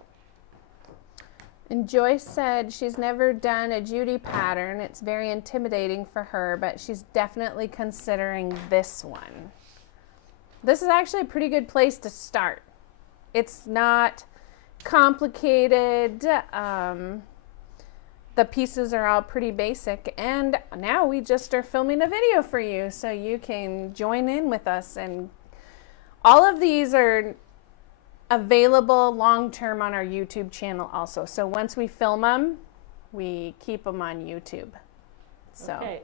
And Joyce said she's never done a Judy pattern. It's very intimidating for her, but she's definitely considering this one. This is actually a pretty good place to start. It's not complicated. The pieces are all pretty basic, and now we just are filming a video for you so you can join in with us. And all of these are available long-term on our YouTube channel also. So once we film them, we keep them on YouTube. So. Okay,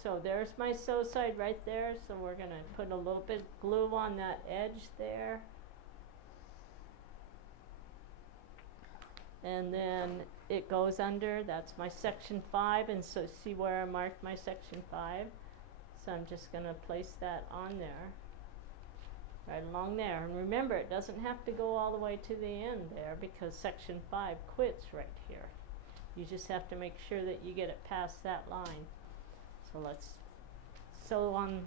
so there's my sew side right there. So we're gonna put a little bit of glue on that edge there. And then it goes under, that's my section 5, and so see where I marked my section 5? So I'm just gonna place that on there. Right along there, and remember it doesn't have to go all the way to the end there because section 5 quits right here. You just have to make sure that you get it past that line. So let's sew on,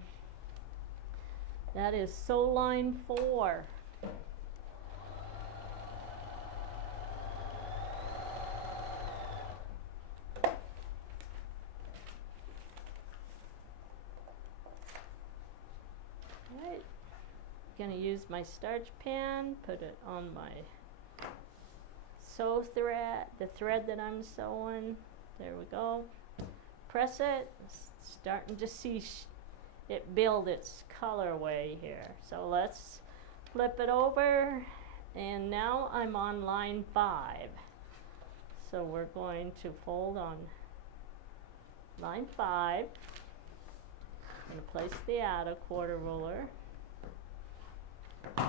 that is sew line 4. Going to use my starch pan, put it on my sew thread, the thread that I'm sewing. There we go. Press it. Starting to see it build its colorway here. So let's flip it over, and now I'm on line 5. So we're going to fold on line 5. I'm going to place the outer quarter ruler.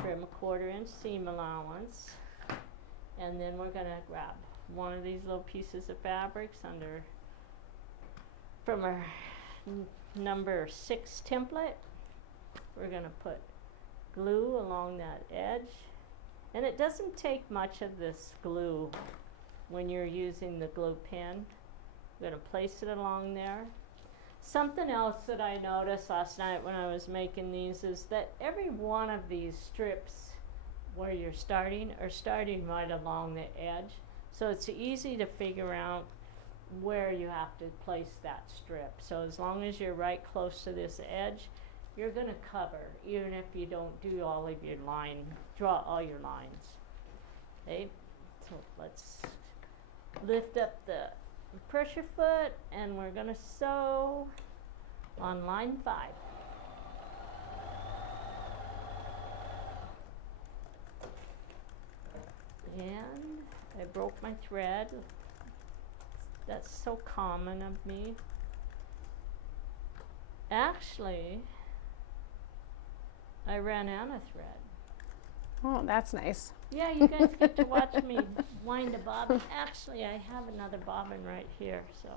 Trim a 1/4 inch seam allowance, and then we're going to grab one of these little pieces of fabrics under from our number 6 template. We're going to put glue along that edge, and it doesn't take much of this glue when you're using the glue pen. I'm going to place it along there. Something else that I noticed last night when I was making these is that every one of these strips where you're starting are starting right along the edge. So it's easy to figure out where you have to place that strip. So as long as you're right close to this edge, you're going to cover, even if you don't do all of your draw all your lines. Okay, so let's lift up the pressure foot, and we're going to sew on line 5. And I broke my thread. That's so common of me. Actually, I ran out of thread. Oh, that's nice. Yeah, you guys get to watch me wind a bobbin. Actually, I have another bobbin right here, so.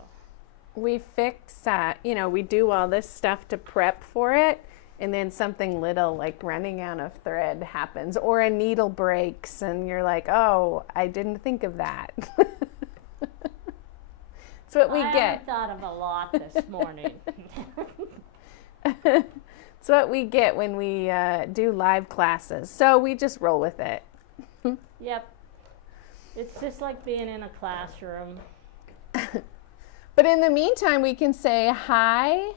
We fix, you know, we do all this stuff to prep for it, and then something little like running out of thread happens, or a needle breaks, and you're like, oh, I didn't think of that. That's what we get. I haven't thought of a lot this morning. It's what we get when we do live classes. So we just roll with it. Yep. It's just like being in a classroom. But in the meantime, we can say hi.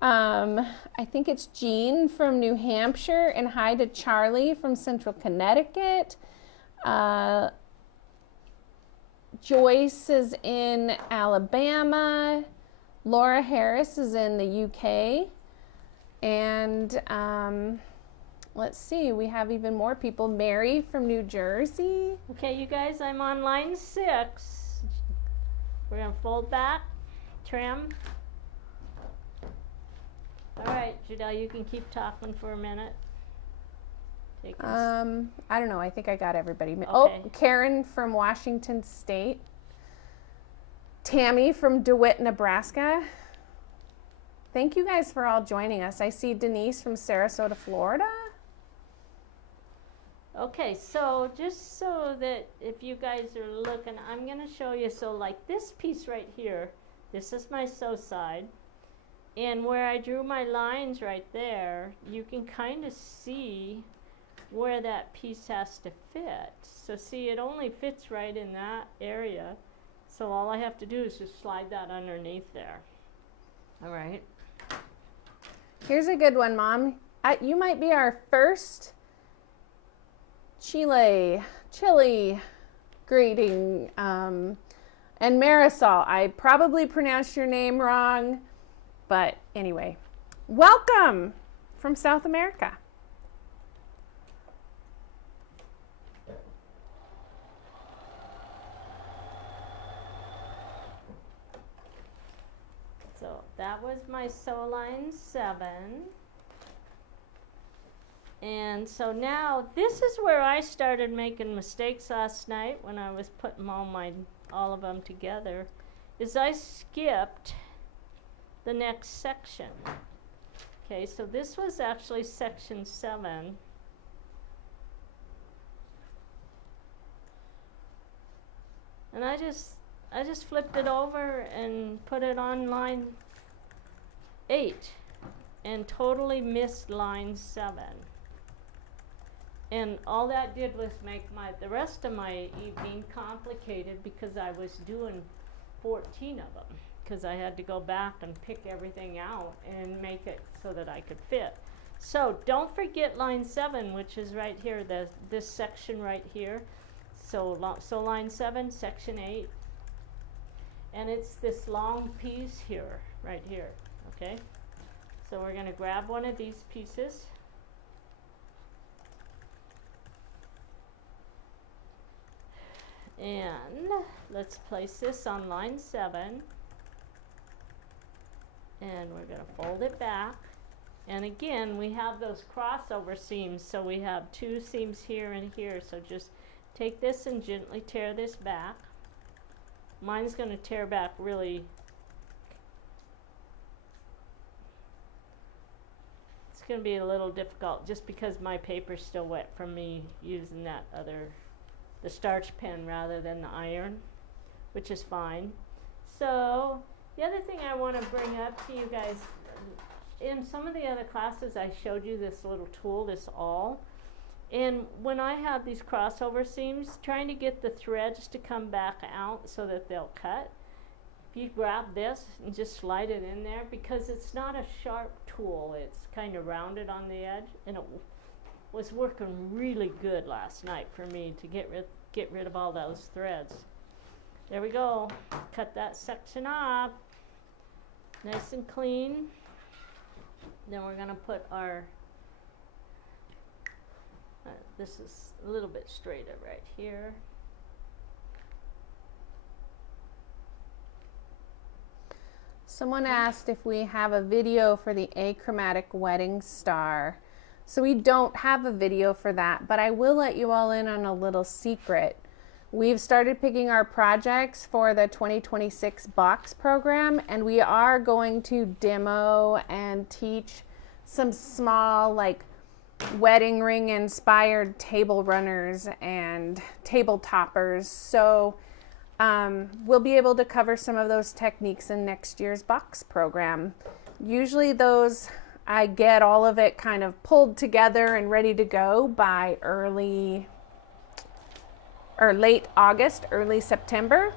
I think it's Jean from New Hampshire, and hi to Charlie from Central Connecticut. Joyce is in Alabama. Laura Harris is in the UK. And let's see, we have even more people. Mary from New Jersey. Okay, you guys, I'm on line 6. We're going to fold back, trim. All right, Judel, you can keep talking for a minute. I don't know. I think I got everybody. Okay. Oh, Karen from Washington State. Tammy from DeWitt, Nebraska. Thank you guys for all joining us. I see Denise from Sarasota, Florida. Okay, so just so that if you guys are looking, I'm going to show you. So like this piece right here, this is my sew side. And where I drew my lines right there, you can kind of see where that piece has to fit. So see, it only fits right in that area. So all I have to do is just slide that underneath there. All right. Here's a good one, Mom. You might be our first Chile greeting. And Marisol, I probably pronounced your name wrong, but anyway, welcome from South America. So that was my sew line 7. And so now this is where I started making mistakes last night when I was putting all of them together, is I skipped the next section. Okay, so this was actually section 7. And I just flipped it over and put it on line 8 and totally missed line 7. And all that did was make the rest of my evening complicated because I was doing 14 of them because I had to go back and pick everything out and make it so that I could fit. So don't forget line 7, which is right here, this section right here. So line 7, section 8. And it's this long piece here, right here, okay? So we're going to grab one of these pieces. And let's place this on line 7. And we're going to fold it back. And again, we have those crossover seams, so we have 2 seams here and here. So just take this and gently tear this back. Mine's going to tear back really. It's going to be a little difficult just because my paper's still wet from me using the starch pen rather than the iron, which is fine. So the other thing I want to bring up to you guys, in some of the other classes I showed you this little tool, this awl. And when I have these crossover seams, trying to get the threads to come back out so that they'll cut, if you grab this and just slide it in there, because it's not a sharp tool, it's kind of rounded on the edge, and it was working really good last night for me to get rid of all those threads. There we go. Cut that section off, nice and clean. Then we're going to put our this is a little bit straighter right here. Someone asked if we have a video for the achromatic wedding star. So we don't have a video for that, but I will let you all in on a little secret. We've started picking our projects for the 2026 box program, and we are going to demo and teach some small, like, wedding ring inspired table runners and table toppers. So we'll be able to cover some of those techniques in next year's box program. Usually those, I get all of it kind of pulled together and ready to go by late August, early September.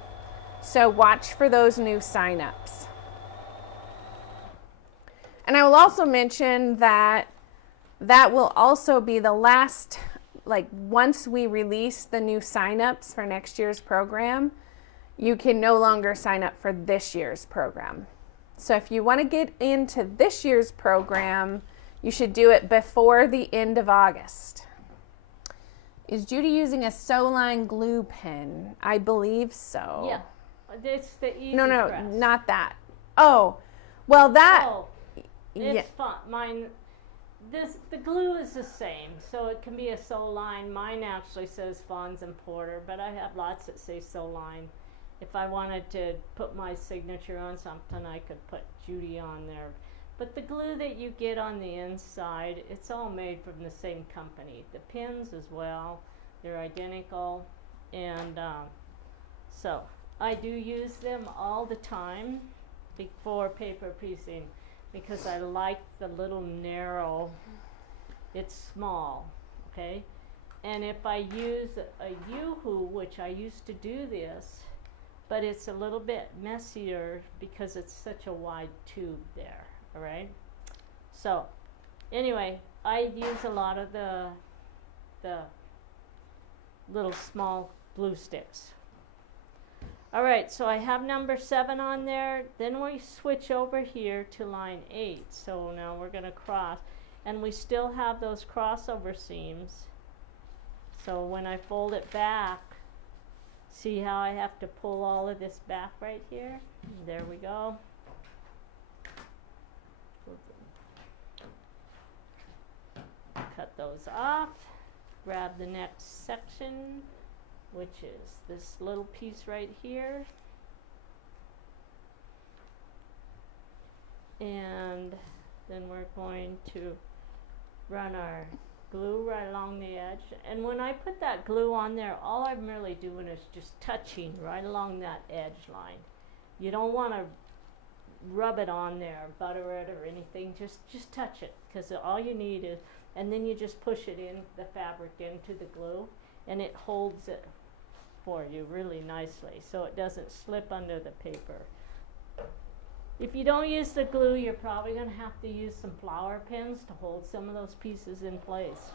So watch for those new signups. And I will also mention that will also be the last, like, once we release the new signups for next year's program, you can no longer sign up for this year's program. So if you want to get into this year's program, you should do it before the end of August. Is Judy using a sew line glue pen? I believe so. Yeah, it's the easy No, press. not that. Oh, well that. Oh, it's fun. Mine. The glue is the same, so it can be a sew line. Mine actually says Fons and Porter, but I have lots that say sew line. If I wanted to put my signature on something, I could put Judy on there. But the glue that you get on the inside, it's all made from the same company. The pins as well, they're identical. And so I do use them all the time before paper piecing, because I like the little narrow, it's small, okay? And if I use a Yoo-hoo, which I used to do this, but it's a little bit messier because it's such a wide tube there, all right? So, anyway, I use a lot of the little small glue sticks. All right, so I have number 7 on there. Then we switch over here to line 8. So now we're going to cross, and we still have those crossover seams. So when I fold it back, see how I have to pull all of this back right here? There we go. Cut those off. Grab the next section, which is this little piece right here. And then we're going to run our glue right along the edge. And when I put that glue on there, all I'm really doing is just touching right along that edge line. You don't want to rub it on there, butter it or anything, just touch it, because all you need is, and then you just push it in, the fabric into the glue, and it holds it for you really nicely so it doesn't slip under the paper. If you don't use the glue, you're probably going to have to use some flower pins to hold some of those pieces in place.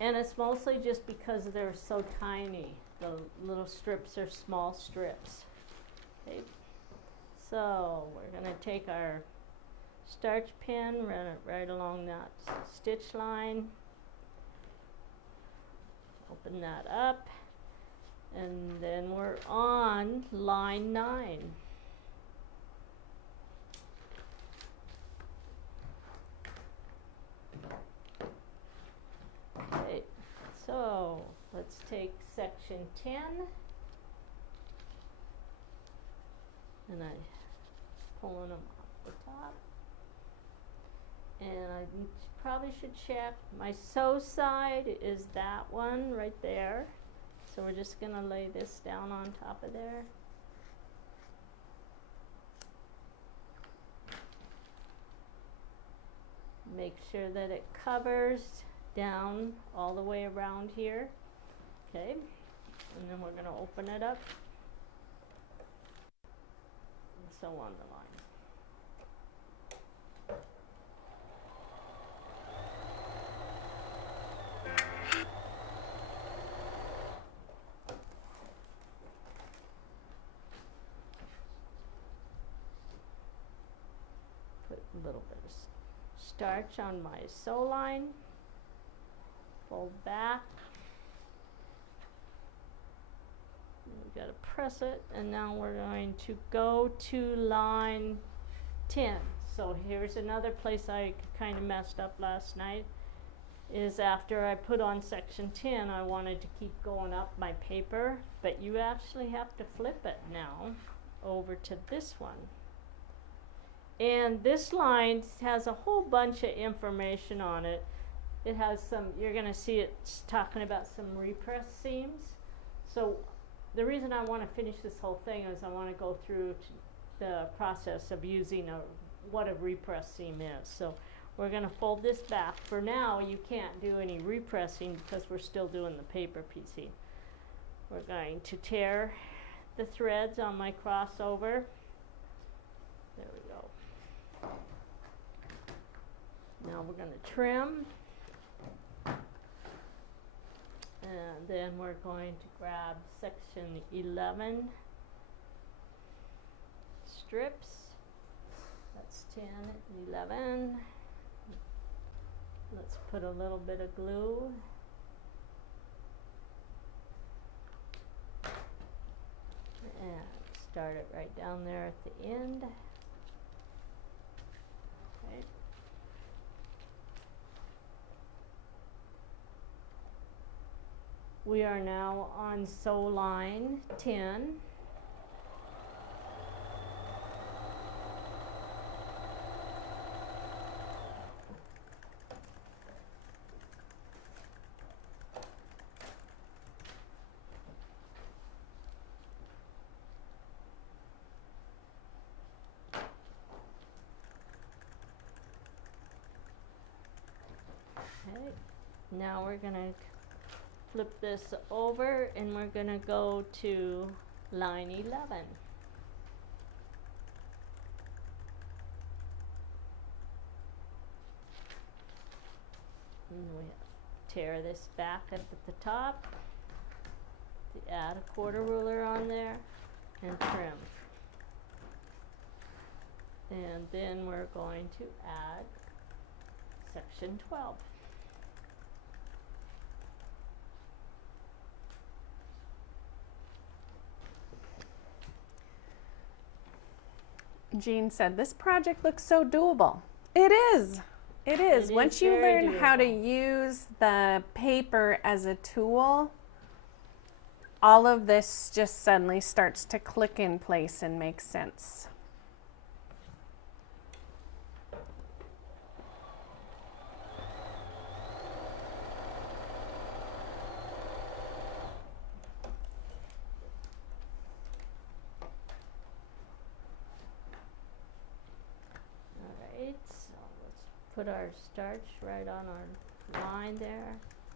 And it's mostly just because they're so tiny. The little strips are small strips. Okay. So we're going to take our starch pin, run it right along that stitch line. Open that up, and then we're on line 9. Okay, so let's take section 10, and I'm pulling them off the top. And I probably should check. My sew side is that one right there. So we're just going to lay this down on top of there. Make sure that it covers down all the way around here. Okay. And then we're going to open it up. And sew on the line. A little bit of starch on my sew line, fold back, we've got to press it, and now we're going to go to line 10. So here's another place I kind of messed up last night, is after I put on section 10 I wanted to keep going up my paper, but you actually have to flip it now over to this one. And this line has a whole bunch of information on it. It has some, you're going to see it's talking about some repress seams. So the reason I want to finish this whole thing is I want to go through the process of using what a repress seam is. So we're going to fold this back. For now, you can't do any repressing because we're still doing the paper piecing. We're going to tear the threads on my crossover. There we go. Now we're going to trim, and then we're going to grab section 11 strips. That's 10 and 11. Let's put a little bit of glue. And start it right down there at the end. Okay. We are now on sew line 10. Okay, now we're gonna flip this over and we're gonna go to line 11. And we tear this back up at the top, to add a quarter ruler on there and trim. And then we're going to add section 12. Jean said, this project looks so doable. It is. It is. Once you learn how to use the paper as a tool, all of this just suddenly starts to click in place and make sense. Put our starch right on our line there,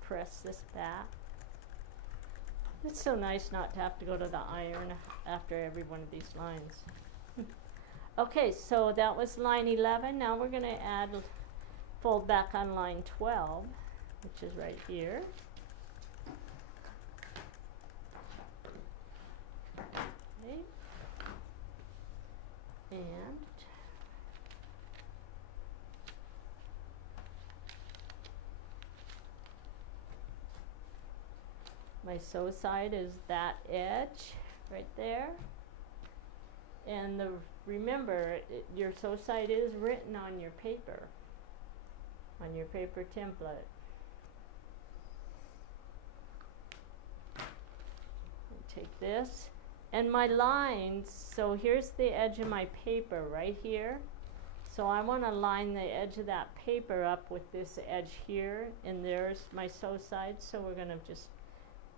press this back. It's so nice not to have to go to the iron after every one of these lines. Okay, so that was line 11. Now we're going to add, fold back on line 12, which is right here. Okay. And my sew side is that edge right there. And remember, your sew side is written on your paper template. Take this, and my lines, so here's the edge of my paper right here. So I want to line the edge of that paper up with this edge here, and there's my sew side, so we're going to just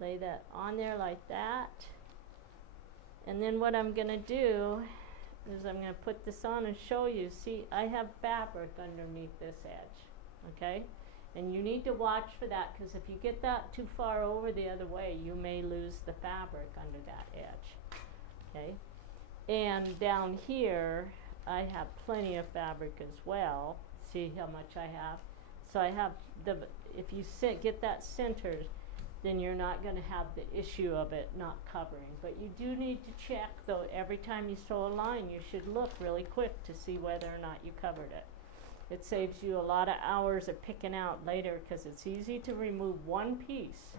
lay that on there like that. And then what I'm going to do is I'm going to put this on and show you. See, I have fabric underneath this edge, okay? And you need to watch for that, because if you get that too far over the other way, you may lose the fabric under that edge, okay? And down here, I have plenty of fabric as well. See how much I have? So I have if you get that centered, then you're not going to have the issue of it not covering. But you do need to check, though, every time you sew a line, you should look really quick to see whether or not you covered it. It saves you a lot of hours of picking out later, because it's easy to remove one piece.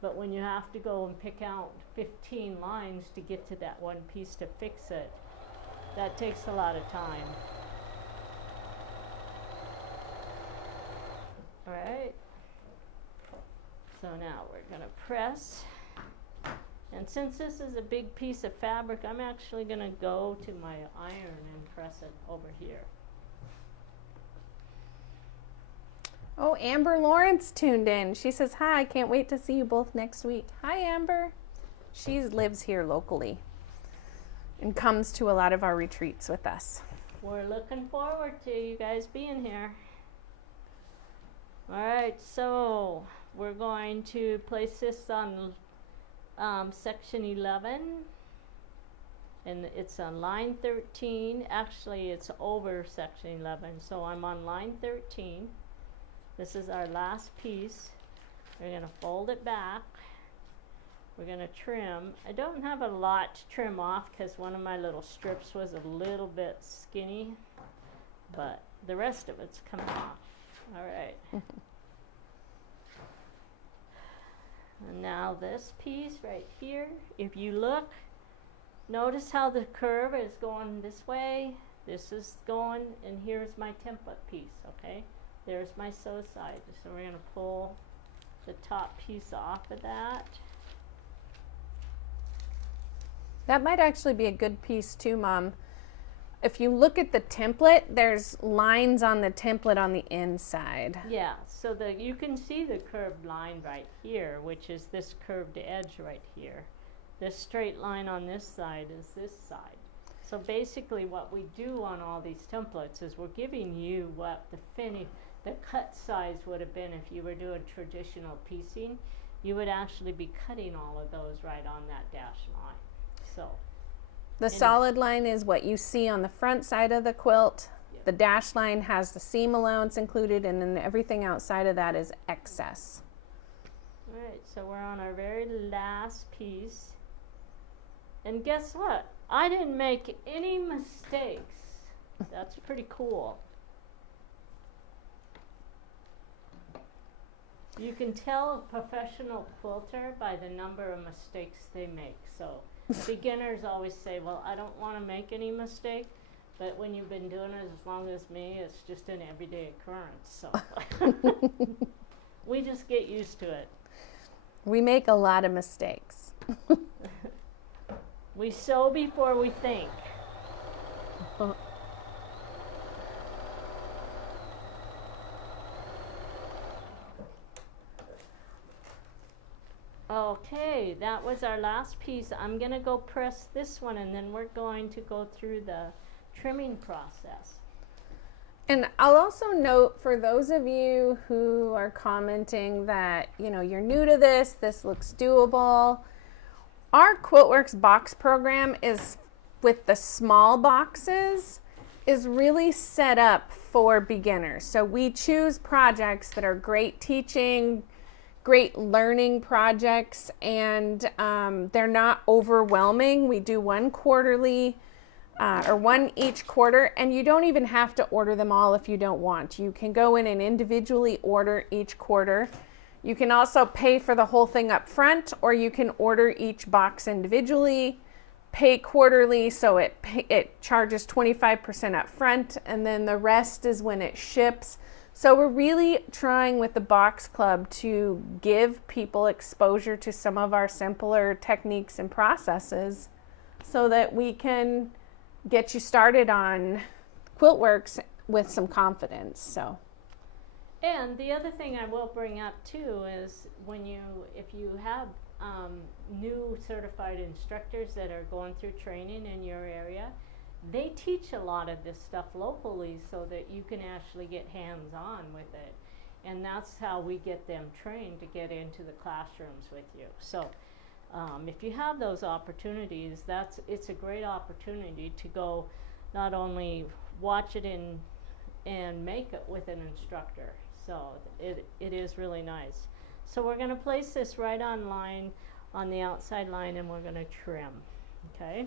But when you have to go and pick out 15 lines to get to that one piece to fix it, that takes a lot of time. All right. So now we're going to press, and since this is a big piece of fabric, I'm actually going to go to my iron and press it over here. Oh, Amber Lawrence tuned in. She says, hi, I can't wait to see you both next week. Hi, Amber. She lives here locally and comes to a lot of our retreats with us. We're looking forward to you guys being here. All right, so we're going to place this on section 11, and it's on line 13. Actually, it's over section 11, so I'm on line 13. This is our last piece. We're going to fold it back. We're going to trim. I don't have a lot to trim off because one of my little strips was a little bit skinny, but the rest of it's coming off. All right. And now this piece right here, if you look, notice how the curve is going this way, this is going, and here's my template piece, okay? There's my sew side. So we're going to pull the top piece off of that. That might actually be a good piece too, Mom. If you look at the template, there's lines on the template on the inside. Yeah, so you can see the curved line right here, which is this curved edge right here. This straight line on this side is this side. So basically what we do on all these templates is we're giving you what the the cut size would have been if you were doing traditional piecing. You would actually be cutting all of those right on that dashed line. So the solid line is what you see on the front side of the quilt. Yep. The dash line has the seam allowance included, and then everything outside of that is excess. All right, so we're on our very last piece. And guess what? I didn't make any mistakes. That's pretty cool. You can tell a professional quilter by the number of mistakes they make. So beginners always say, well, I don't want to make any mistake. But when you've been doing it as long as me, it's just an everyday occurrence. So we just get used to it. We make a lot of mistakes. We sew before we think. Okay, that was our last piece. I'm going to go press this one, and then we're going to go through the trimming process. And I'll also note, for those of you who are commenting that, you know, you're new to this looks doable. Our Quiltworx box program is, with the small boxes, is really set up for beginners. So we choose projects that are great teaching, great learning projects, and they're not overwhelming. We do one quarterly or one each quarter, and you don't even have to order them all if you don't want. You can go in and individually order each quarter. You can also pay for the whole thing up front, or you can order each box individually, pay quarterly, so it charges 25% up front, and then the rest is when it ships. So we're really trying with the Box Club to give people exposure to some of our simpler techniques and processes so that we can get you started on Quiltworx with some confidence. So. And the other thing I will bring up too is if you have new certified instructors that are going through training in your area, they teach a lot of this stuff locally so that you can actually get hands-on with it. And that's how we get them trained to get into the classrooms with you. So if you have those opportunities, it's a great opportunity to go not only watch it and make it with an instructor. So it is really nice. So we're going to place this right on the outside line, and we're going to trim, okay?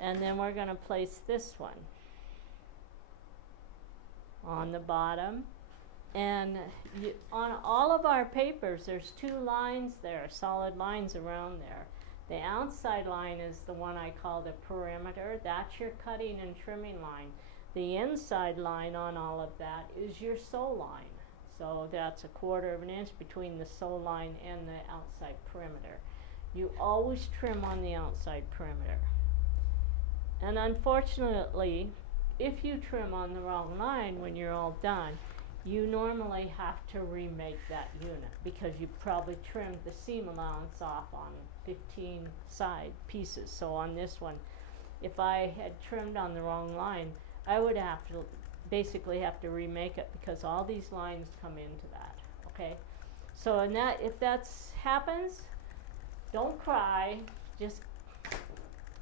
And then we're going to place this one on the bottom. And on all of our papers, there's two lines there, solid lines around there. The outside line is the one I call the perimeter. That's your cutting and trimming line. The inside line on all of that is your sew line. So that's 1/4 of an inch between the sew line and the outside perimeter. You always trim on the outside perimeter. And unfortunately, if you trim on the wrong line when you're all done, you normally have to remake that unit because you probably trimmed the seam allowance off on 15 side pieces. So on this one, if I had trimmed on the wrong line, I would basically have to remake it because all these lines come into that, okay? So if that happens, don't cry, just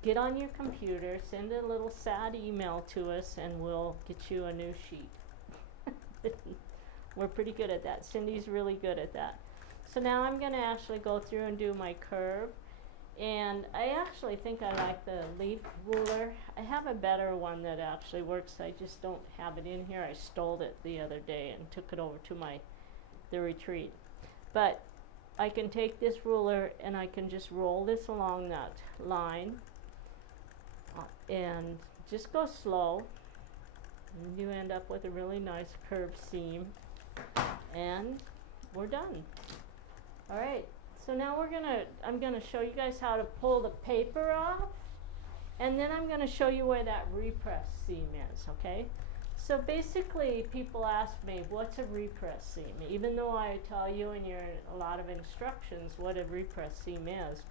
get on your computer, send a little sad email to us, and we'll get you a new sheet. We're pretty good at that. Cindy's really good at that. So now I'm going to actually go through and do my curve. And I actually think I like the leaf ruler. I have a better one that actually works. I just don't have it in here. I stole it the other day and took it over to the retreat. But I can take this ruler and I can just roll this along that line and just go slow. And you end up with a really nice curved seam. And we're done. All right. So now I'm gonna show you guys how to pull the paper off, and then I'm gonna show you where that repress seam is, okay? So basically, people ask me, what's a repress seam? Even though I tell you in a lot of instructions what a repress seam is,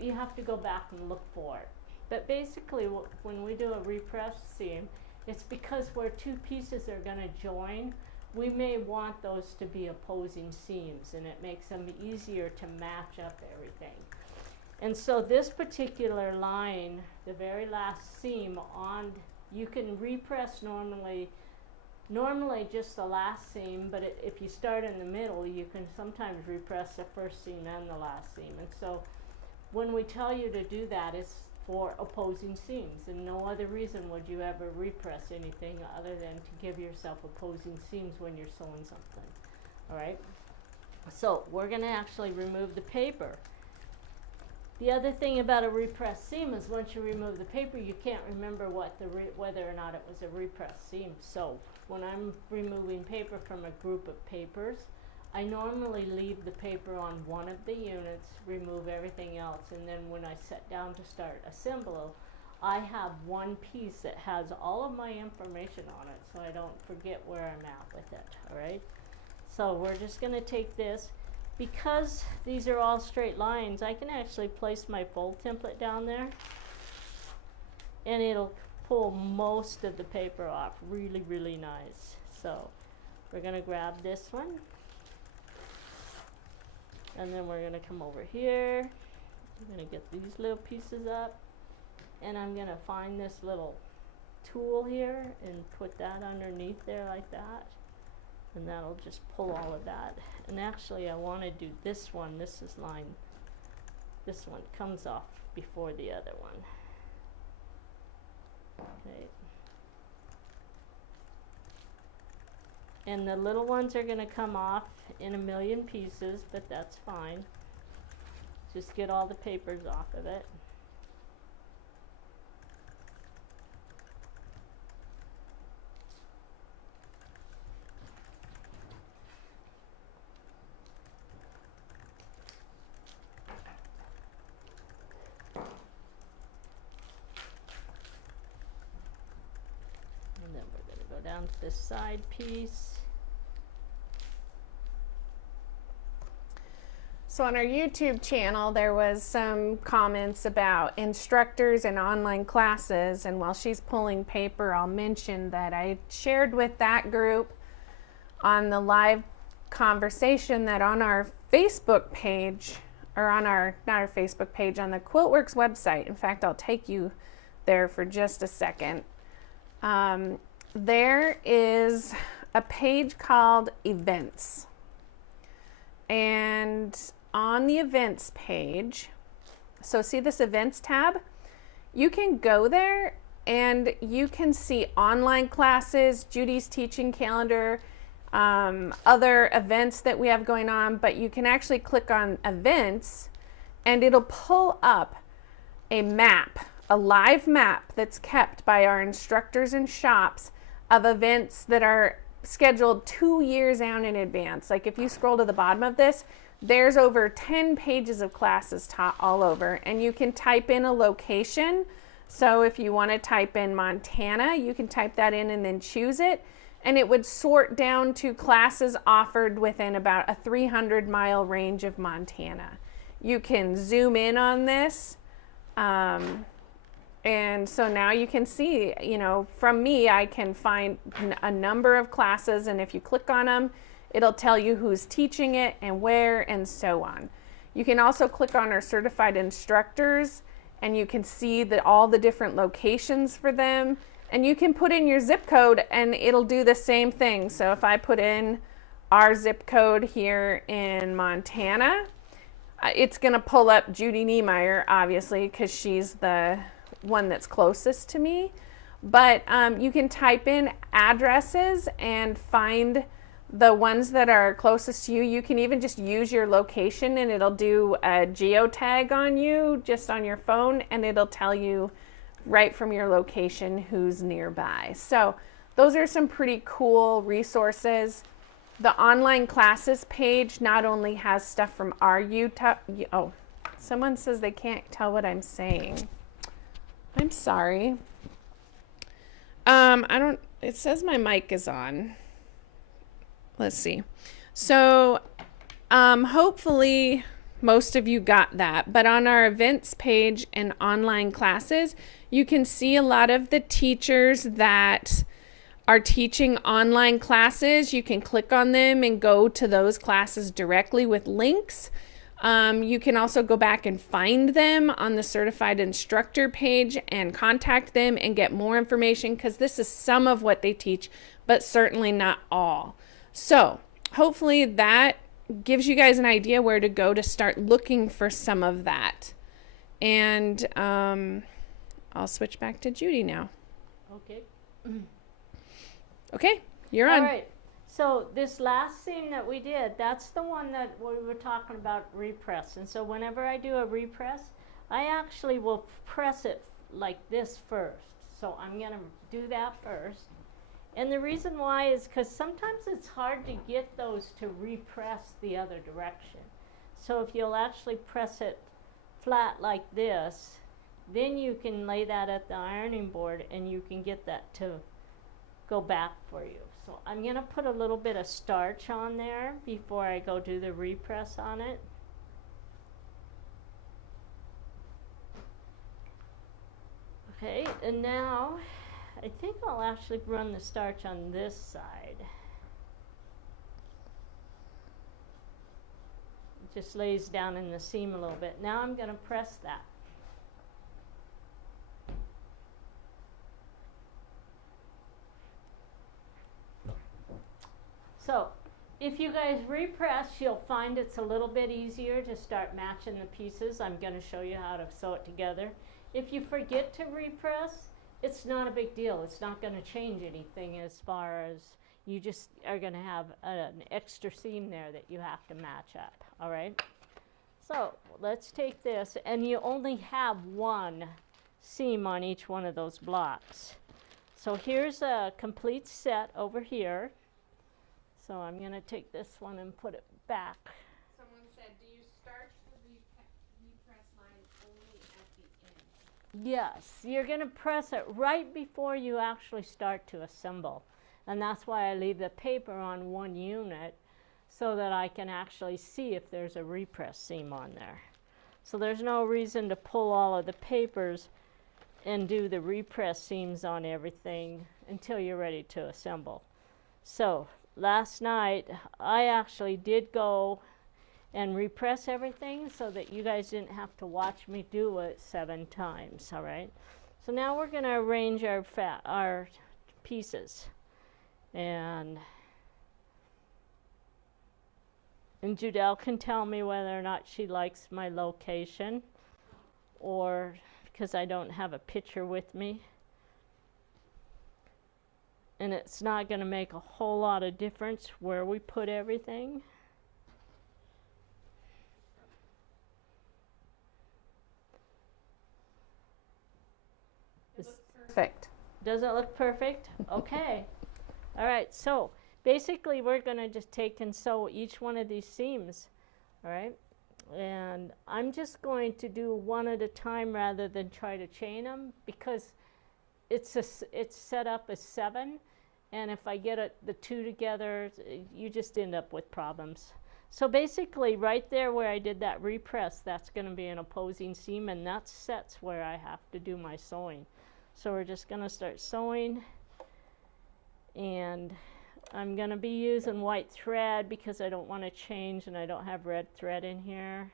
you have to go back and look for it. But basically, when we do a repress seam, it's because where two pieces are going to join, we may want those to be opposing seams, and it makes them easier to match up everything. And so this particular line, the very last seam on, you can repress normally just the last seam, but if you start in the middle, you can sometimes repress the first seam and the last seam. And so when we tell you to do that, it's for opposing seams, and no other reason would you ever repress anything other than to give yourself opposing seams when you're sewing something. All right, so we're going to actually remove the paper. The other thing about a repressed seam is once you remove the paper, you can't remember whether or not it was a repressed seam. So when I'm removing paper from a group of papers, I normally leave the paper on one of the units, remove everything else, and then when I sit down to start assembly, I have one piece that has all of my information on it so I don't forget where I'm at with it, all right? So we're just going to take this. Because these are all straight lines, I can actually place my fold template down there, and it'll pull most of the paper off really, really nice. So we're going to grab this one, and then we're going to come over here. I'm going to get these little pieces up, and I'm going to find this little tool here and put that underneath there like that. And that'll just pull all of that. And actually I want to do this one. This one comes off before the other one. Okay. And the little ones are going to come off in a million pieces, but that's fine. Just get all the papers off of it. Down to this side piece. So on our YouTube channel, there was some comments about instructors and online classes, and while she's pulling paper, I'll mention that I shared with that group on the live conversation that on our Facebook page, or on our, not our Facebook page, on the Quiltworx website. In fact, I'll take you there for just a second. There is a page called Events, and on the Events page, so see this Events tab? You can go there and you can see online classes, Judy's teaching calendar, other events that we have going on, but you can actually click on Events and it'll pull up a map, a live map that's kept by our instructors and shops of events that are scheduled 2 years out in advance. Like if you scroll to the bottom of this, there's over 10 pages of classes taught all over, and you can type in a location. So if you want to type in Montana, you can type that in and then choose it, and it would sort down to classes offered within about a 300-mile range of Montana. You can zoom in on this. And so now you can see, you know, from me, I can find a number of classes, and if you click on them, it'll tell you who's teaching it and where and so on. You can also click on our certified instructors, and you can see all the different locations for them, and you can put in your zip code and it'll do the same thing. So if I put in our zip code here in Montana, it's going to pull up Judy Niemeyer, obviously, because she's the one that's closest to me, but you can type in addresses and find the ones that are closest to you. You can even just use your location and it'll do a geotag on you just on your phone, and it'll tell you right from your location who's nearby. So those are some pretty cool resources. The online classes page not only has stuff from our oh, someone says they can't tell what I'm saying. I'm sorry. It says my mic is on. Let's see. So, hopefully most of you got that. But on our events page and online classes, you can see a lot of the teachers that are teaching online classes. You can click on them and go to those classes directly with links. You can also go back and find them on the certified instructor page and contact them and get more information, because this is some of what they teach, but certainly not all. So hopefully that gives you guys an idea where to go to start looking for some of that. And I'll switch back to Judy now. Okay. Okay, you're on. All right. So this last seam that we did, that's the one that we were talking about repress. And so whenever I do a repress, I actually will press it like this first. So I'm going to do that first. And the reason why is because sometimes it's hard to get those to repress the other direction. So if you'll actually press it flat like this, then you can lay that at the ironing board and you can get that to go back for you. So I'm going to put a little bit of starch on there before I go do the repress on it. Okay, and now I think I'll actually run the starch on this side. It just lays down in the seam a little bit. Now I'm going to press that. So if you guys repress, you'll find it's a little bit easier to start matching the pieces. I'm going to show you how to sew it together. If you forget to repress, it's not a big deal. It's not going to change anything as far as you just are going to have an extra seam there that you have to match up. All right? So let's take this, and you only have one seam on each one of those blocks. So here's a complete set over here. So I'm going to take this one and put it back. Someone said, do you start the repress line only at the end? Yes, you're going to press it right before you actually start to assemble. And that's why I leave the paper on one unit so that I can actually see if there's a repress seam on there. So there's no reason to pull all of the papers and do the repress seams on everything until you're ready to assemble. So last night, I actually did go and repress everything so that you guys didn't have to watch me do it 7 times, all right? So now we're going to arrange our pieces. And Judel can tell me whether or not she likes my location, or because I don't have a picture with me. And it's not going to make a whole lot of difference where we put everything. It looks perfect. Does it look perfect? Okay. All right, so basically we're going to just take and sew each one of these seams, all right? And I'm just going to do one at a time rather than try to chain them, because it's set up as 7, and if I get the 2 together, you just end up with problems. So basically right there where I did that repress, that's going to be an opposing seam, and that sets where I have to do my sewing. So we're just going to start sewing, and I'm going to be using white thread because I don't want to change and I don't have red thread in here.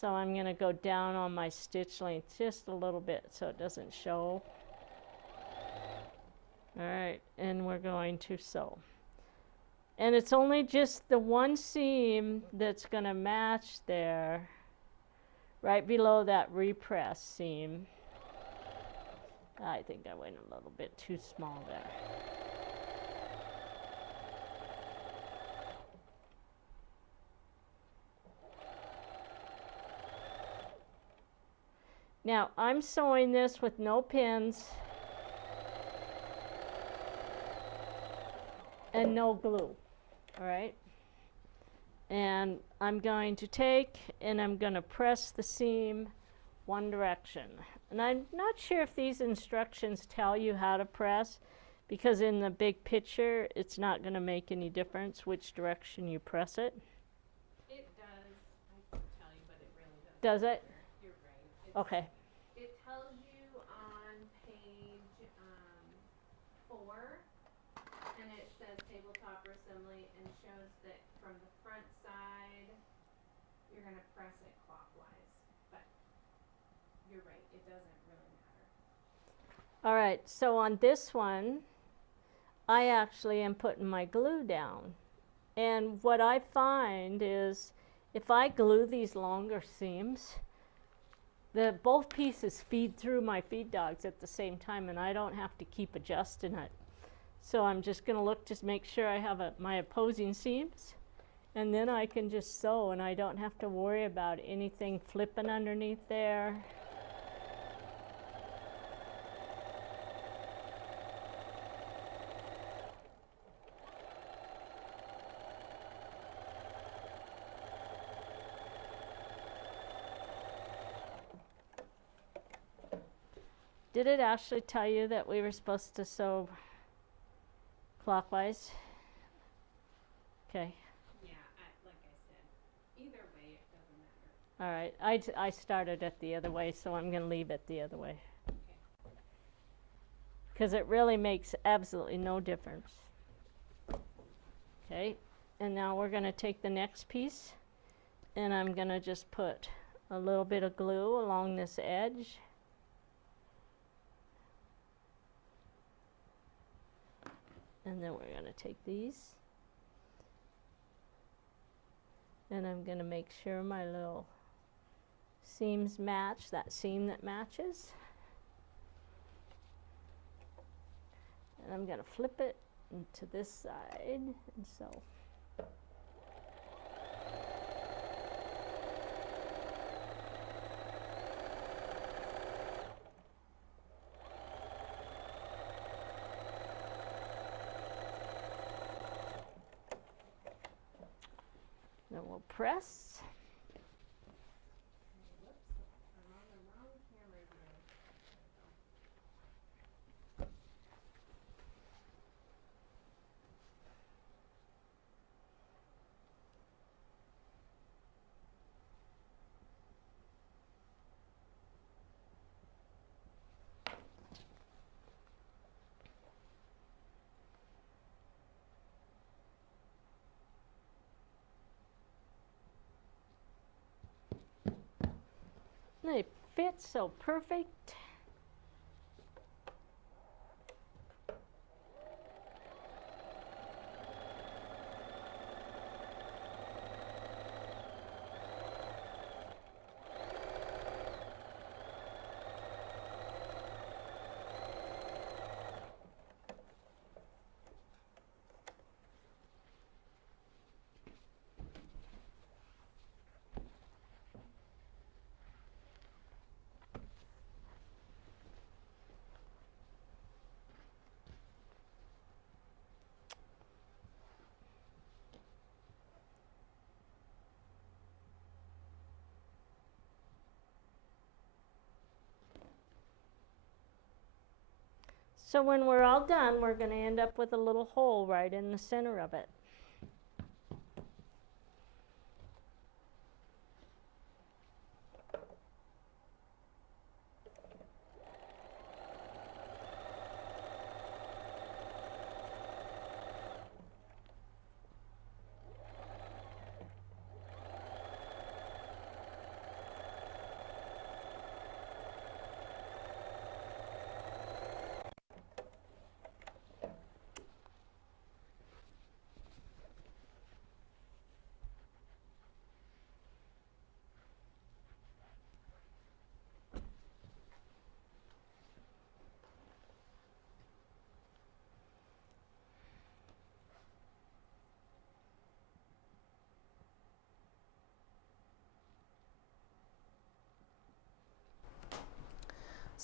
So I'm going to go down on my stitch length just a little bit so it doesn't show. All right, and we're going to sew. And it's only just the one seam that's going to match there, right below that repress seam. I think I went a little bit too small there. Now, I'm sewing this with no pins and no glue, all right? And I'm going to take and I'm going to press the seam one direction. And I'm not sure if these instructions tell you how to press, because in the big picture, it's not going to make any difference which direction you press it. It does. I Does it? You're right. Okay. It tells you on page 4, and it says table topper assembly, and shows that from the front side, you're going to press it clockwise. But you're right, it doesn't really matter. All right, so on this one, I actually am putting my glue down. And what I find is if I glue these longer seams, both pieces feed through my feed dogs at the same time, and I don't have to keep adjusting it. So I'm just going to look to make sure I have my opposing seams, and then I can just sew, and I don't have to worry about anything flipping underneath there. Did it actually tell you that we were supposed to sew clockwise? Okay. Yeah, like I said, either way, it doesn't matter. All right. I started it the other way, so I'm going to leave it the other way. Because it really makes absolutely no difference. Okay. And now we're going to take the next piece, and I'm going to just put a little bit of glue along this edge. And then we're going to take these, and I'm going to make sure my little seams match, that seam that matches. And I'm going to flip it into this side and sew. Then we'll press. Whoops, I'm on the wrong camera here. They fit so perfect. So when we're all done, we're going to end up with a little hole right in the center of it.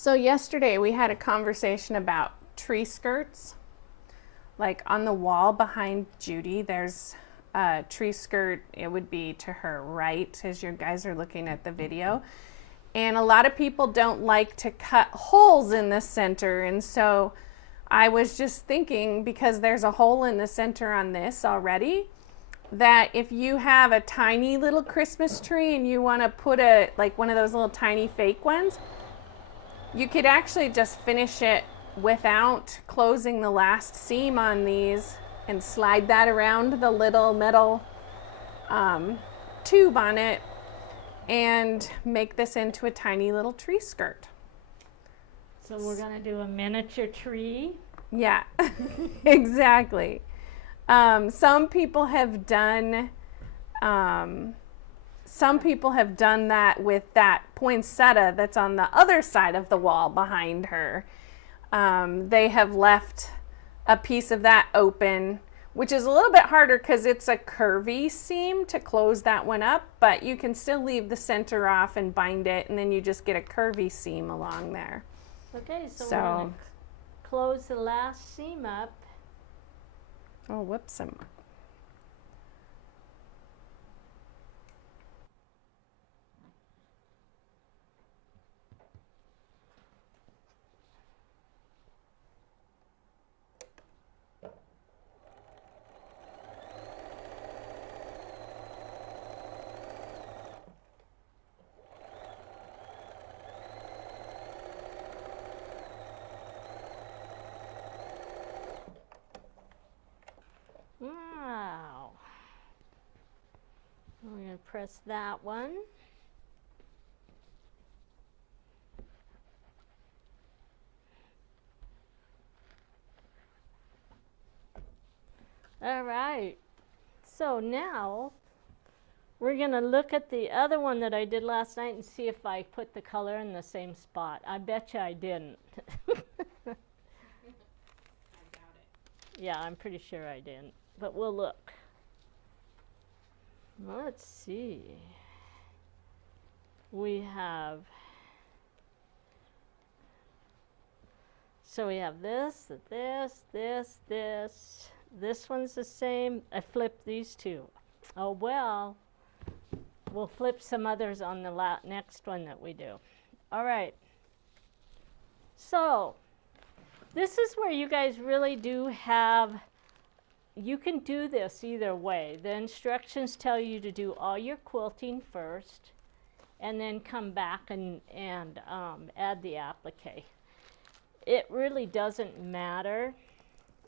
So yesterday we had a conversation about tree skirts. Like on the wall behind Judy, there's a tree skirt. It would be to her right as you guys are looking at the video. And a lot of people don't like to cut holes in the center. And so I was just thinking, because there's a hole in the center on this already, that if you have a tiny little Christmas tree and you want to put a, like one of those little tiny fake ones, you could actually just finish it without closing the last seam on these and slide that around the little metal tube on it and make this into a tiny little tree skirt. So we're going to do a miniature tree. Yeah, exactly. Some people have done that with that poinsettia that's on the other side of the wall behind her. They have left a piece of that open, which is a little bit harder because it's a curvy seam to close that one up, but you can still leave the center off and bind it, and then you just get a curvy seam along there. Okay, so we're going to close the last seam up. Oh, whoops. Wow. We're going to press that one. All right. So now we're going to look at the other one that I did last night and see if I put the color in the same spot. I bet you I didn't. I doubt it. Yeah, I'm pretty sure I didn't, but we'll look. Let's see. We have, so we have this. This one's the same. I flipped these two. Oh well, we'll flip some others on the next one that we do. All right. So this is where you guys really do have, you can do this either way. The instructions tell you to do all your quilting first and then come back and add the applique. It really doesn't matter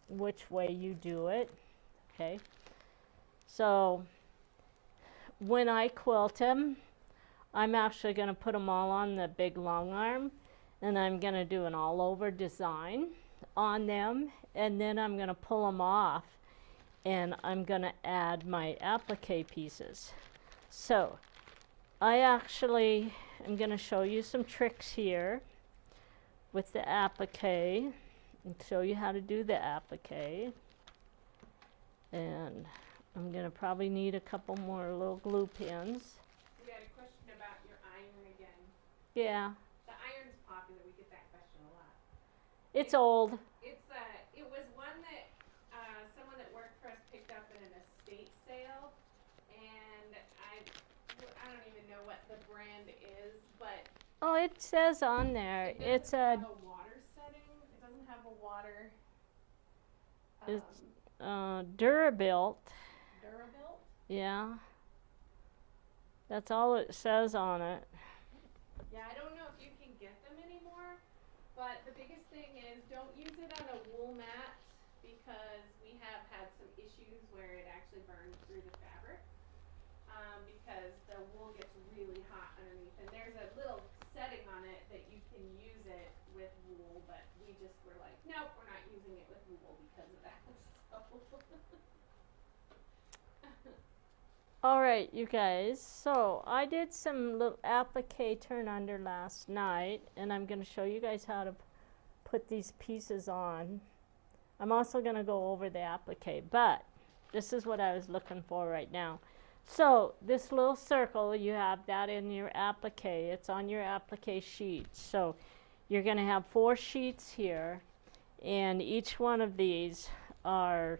which way you do it, okay? So when I quilt them, I'm actually going to put them all on the big long arm, and I'm going to do an all over design on them, and then I'm going to pull them off and I'm going to add my applique pieces. So I actually am going to show you some tricks here with the applique and show you how to do the applique. And I'm going to probably need a couple more little glue pins. We had a question about your iron again. Yeah. The iron's popular. We get that question a lot. It's old. It was one that someone that worked for us picked up in an estate sale, and I don't even know what the brand is, but Oh, it says on there. it doesn't have a water setting. It doesn't have a water. It's Durabuilt. Durabuilt? Yeah. That's all it says on it. Yeah, I don't know if you can get them anymore, but the biggest thing is don't use it on a wool mat because we have had some issues where it actually burns through the fabric because the wool gets really hot underneath. And there's a little setting on it that you can use it with wool, but we just were like, nope, we're not using it with wool because of that. All right, you guys. So I did some little applique turn under last night, and I'm going to show you guys how to put these pieces on. I'm also going to go over the applique, but this is what I was looking for right now. So this little circle, you have that in your applique. It's on your applique sheet. So you're going to have 4 sheets here, and each one of these are,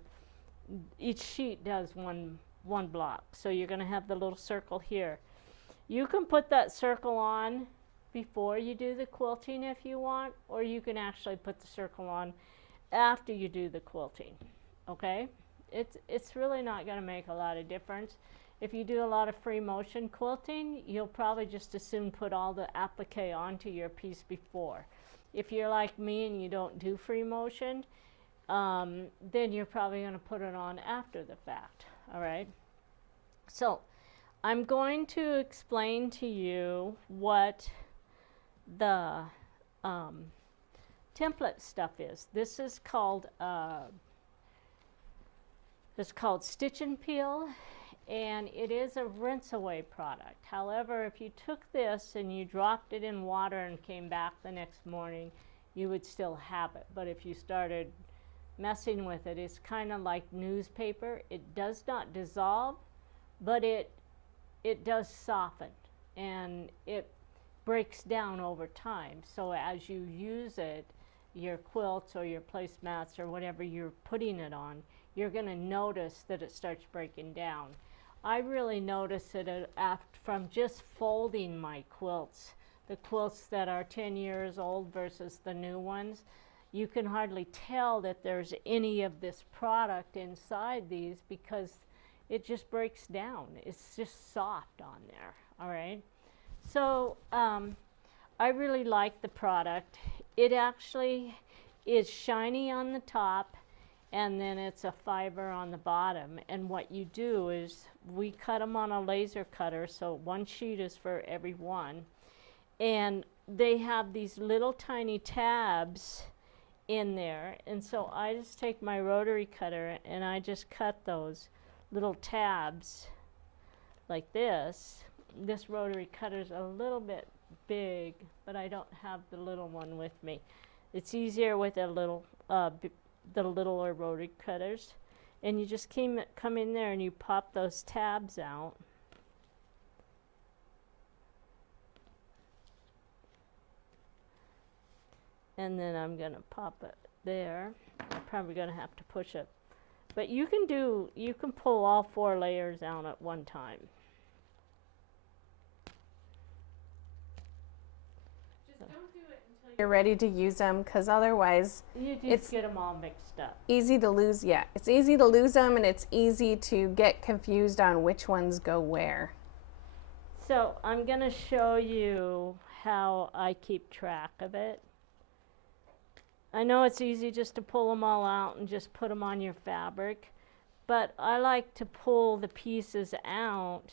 each sheet does one block. So you're going to have the little circle here. You can put that circle on before you do the quilting if you want, or you can actually put the circle on after you do the quilting, okay? it's really not going to make a lot of difference. If you do a lot of free motion quilting, you'll probably just as soon put all the applique onto your piece before. If you're like me and you don't do free motion, then you're probably going to put it on after the fact, all right? So I'm going to explain to you what the template stuff is. This is called Stitch and Peel, and it is a rinse away product. However, if you took this and you dropped it in water and came back the next morning, you would still have it. But if you started messing with it, it's kind of like newspaper. It does not dissolve, but it does soften, and it breaks down over time. So as you use it, your quilts or your placemats or whatever you're putting it on, you're going to notice that it starts breaking down. I really notice it from just folding my quilts. The quilts that are 10 years old versus the new ones, you can hardly tell that there's any of this product inside these because it just breaks down. It's just soft on there, all right? So I really like the product. It actually is shiny on the top, and then it's a fiber on the bottom. And what you do is we cut them on a laser cutter, so one sheet is for every one. And they have these little tiny tabs in there. And so I just take my rotary cutter and I just cut those little tabs like this. This rotary cutter's a little bit big, but I don't have the little one with me. It's easier with a little the littler rotary cutters, and you just come in there and you pop those tabs out. And then I'm going to pop it there. I'm probably going to have to push it. But you can pull all 4 layers out at one time. Just don't do it until you're ready to use them, because otherwise you just get them all mixed up. Easy to lose. Yeah, it's easy to lose them, and it's easy to get confused on which ones go where. So I'm going to show you how I keep track of it. I know it's easy just to pull them all out and just put them on your fabric, but I like to pull the pieces out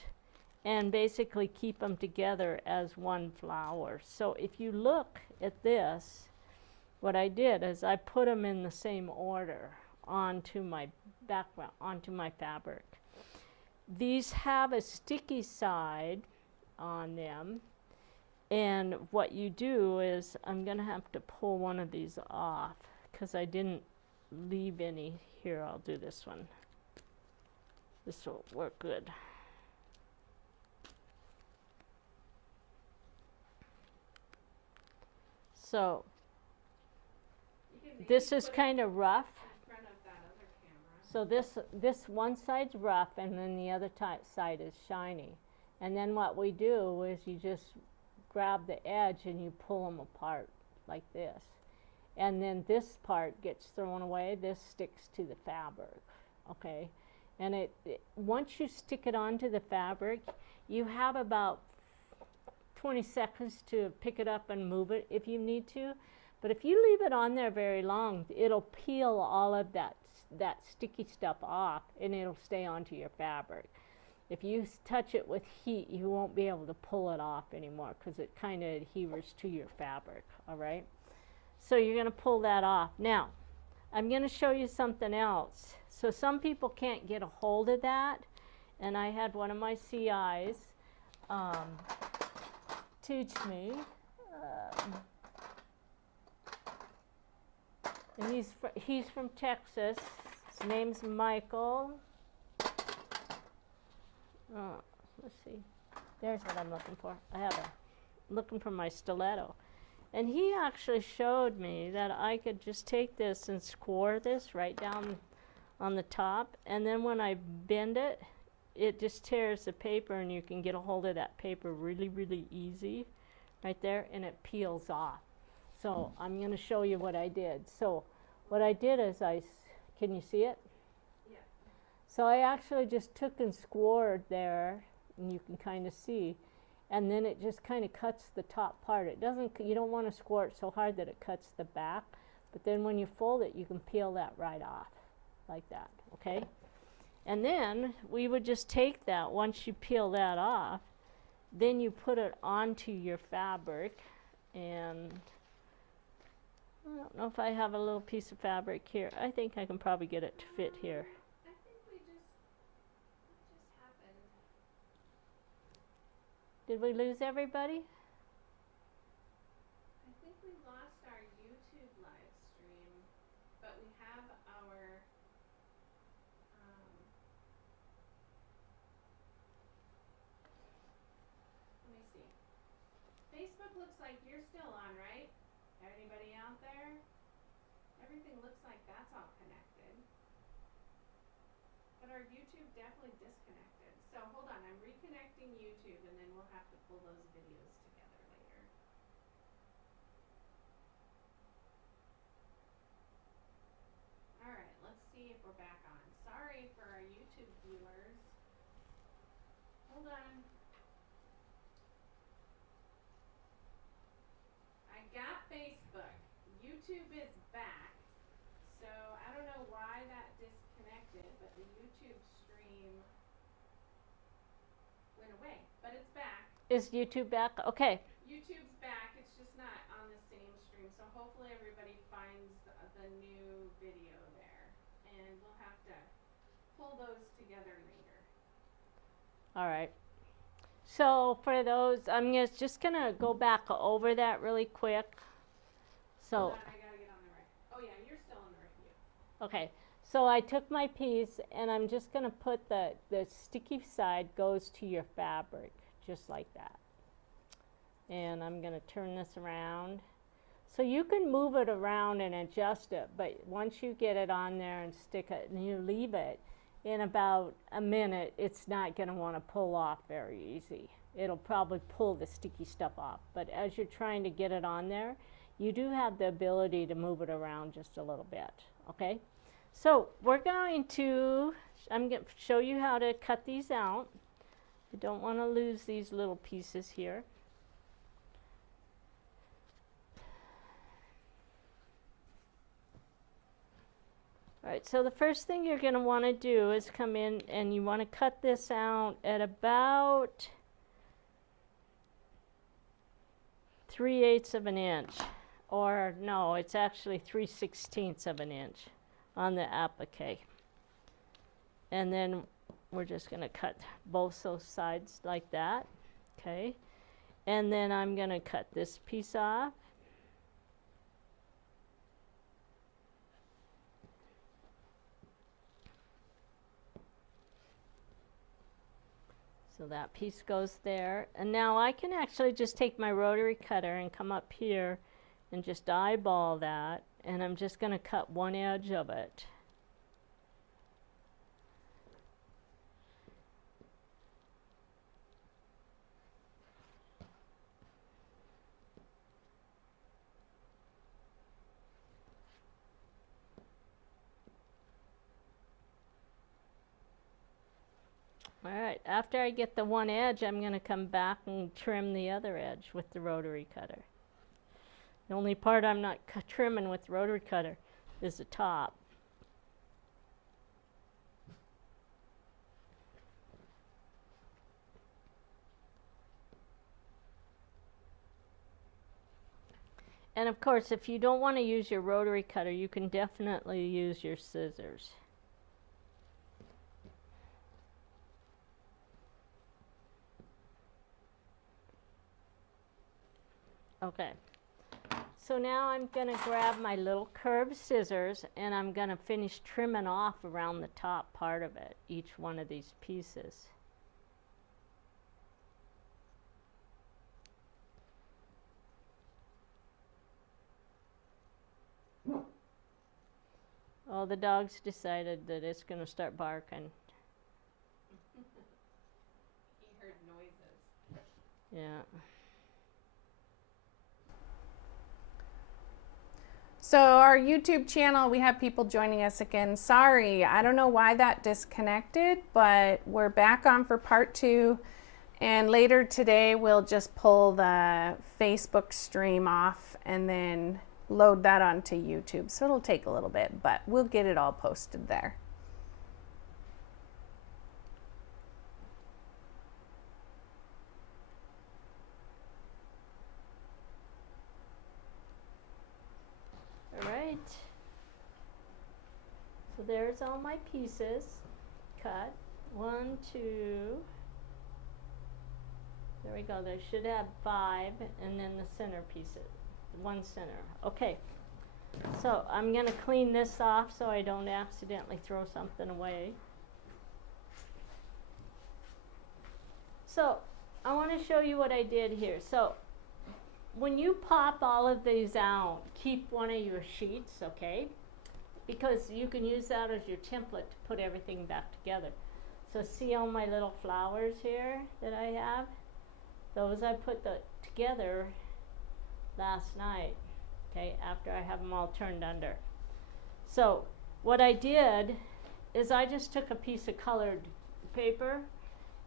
and basically keep them together as one flower. So if you look at this, what I did is I put them in the same order onto my background, onto my fabric. These have a sticky side on them. And what you do is, I'm going to have to pull one of these off because I didn't leave any. Here, I'll do this one. This will work good. So, this is kind of rough. So this one side's rough, and then the other side is shiny. And then what we do is you just grab the edge and you pull them apart like this, and then this part gets thrown away. This sticks to the fabric, okay? And once you stick it onto the fabric, you have about 20 seconds to pick it up and move it if you need to. But if you leave it on there very long, it'll peel all of that sticky stuff off, and it'll stay onto your fabric. If you touch it with heat, you won't be able to pull it off anymore because it kind of adheres to your fabric, all right? So you're going to pull that off. Now, I'm going to show you something else. So some people can't get a hold of that, and I had one of my CIs teach me. And he's from Texas. His name's Michael. Let's see. There's what I'm looking for. Looking for my stiletto. And he actually showed me that I could just take this and score this right down on the top, and then when I bend it, it just tears the paper, and you can get a hold of that paper really, really easy right there, and it peels off. So I'm going to show you what I did. So what I did is can you see it? Yeah. So I actually just took and scored there, and you can kind of see, and then it just kind of cuts the top part. It doesn't, you don't want to score it so hard that it cuts the back, but then when you fold it, you can peel that right off, like that, okay? And then we would just take that, once you peel that off, then you put it onto your fabric, and I don't know if I have a little piece of fabric here. I think I can probably get it to fit here. I think what just happened? Did we lose everybody? I think we lost our YouTube live stream, but we have our let me see. Facebook looks like you're still on, right? Anybody out there? Everything looks like that's all connected. But our YouTube definitely disconnected. So hold on, I'm reconnecting YouTube and then we'll have to pull those videos together later. Alright, let's see if we're back on. Sorry for our YouTube viewers. Hold on. I got Facebook. YouTube is back. So I don't know why that disconnected, but the YouTube stream went away. But it's back. Is YouTube back? Okay. YouTube's back. It's just not on the same stream. So hopefully everybody finds the new video there. And we'll have to pull those together later. All right. So for those, I'm just gonna go back over that really quick. So. Hold on, I gotta get on the right. Oh yeah, you're still on the right view. Okay. So I took my piece and I'm just gonna put the sticky side goes to your fabric, just like that. And I'm gonna turn this around. So you can move it around and adjust it, but once you get it on there and stick it and you leave it, in about a minute, it's not going to want to pull off very easy. It'll probably pull the sticky stuff off. But as you're trying to get it on there, you do have the ability to move it around just a little bit, okay? So we're going to, I'm going to show you how to cut these out. You don't want to lose these little pieces here. All right, so the first thing you're going to want to do is come in and you want to cut this out at about 3/8 of an inch, or no, it's actually 3/16 of an inch on the applique. And then we're just going to cut both those sides like that, okay? And then I'm going to cut this piece off. So that piece goes there. And now I can actually just take my rotary cutter and come up here and just eyeball that. And I'm just going to cut one edge of it. All right, after I get the one edge, I'm going to come back and trim the other edge with the rotary cutter. The only part I'm not trimming with the rotary cutter is the top. And of course, if you don't want to use your rotary cutter, you can definitely use your scissors. Okay, so now I'm going to grab my little curved scissors and I'm going to finish trimming off around the top part of it, each one of these pieces. Oh, the dog's decided that it's going to start barking. He heard noises. Yeah. So our YouTube channel, we have people joining us again. Sorry, I don't know why that disconnected, but we're back on for part 2. And later today, we'll just pull the Facebook stream off and then load that onto YouTube. So it'll take a little bit, but we'll get it all posted there. All right. So there's all my pieces cut. 1, 2. There we go. They should have 5, and then the center pieces. 1 center. Okay. So I'm going to clean this off so I don't accidentally throw something away. So I want to show you what I did here. So when you pop all of these out, keep one of your sheets, okay? Because you can use that as your template to put everything back together. So see all my little flowers here that I have? Those I put together last night, okay, after I have them all turned under. So what I did is I just took a piece of colored paper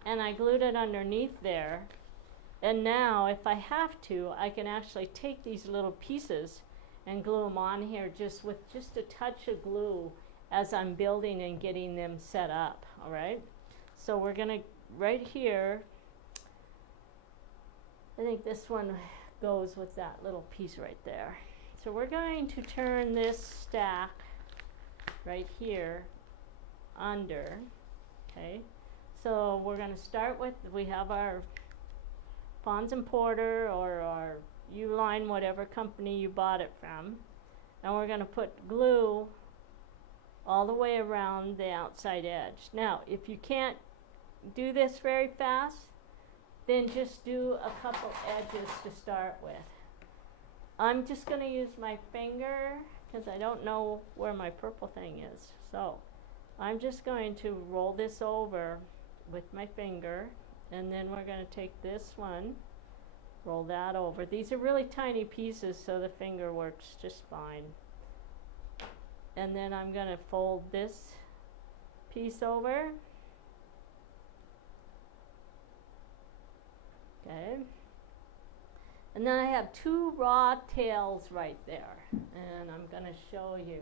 and I glued it underneath there. And now, if I have to, I can actually take these little pieces and glue them on here just with just a touch of glue as I'm building and getting them set up, all right? So we're gonna, right here, I think this one goes with that little piece right there. So we're going to turn this stack right here under, okay? So we're gonna start with, we have our Pons and Porter or our Uline, whatever company you bought it from, and we're going to put glue all the way around the outside edge. Now, if you can't do this very fast, then just do a couple edges to start with. I'm just going to use my finger because I don't know where my purple thing is. So I'm just going to roll this over with my finger. And then we're going to take this one, roll that over. These are really tiny pieces, so the finger works just fine. And then I'm going to fold this piece over. Okay. And then I have 2 raw tails right there. And I'm going to show you.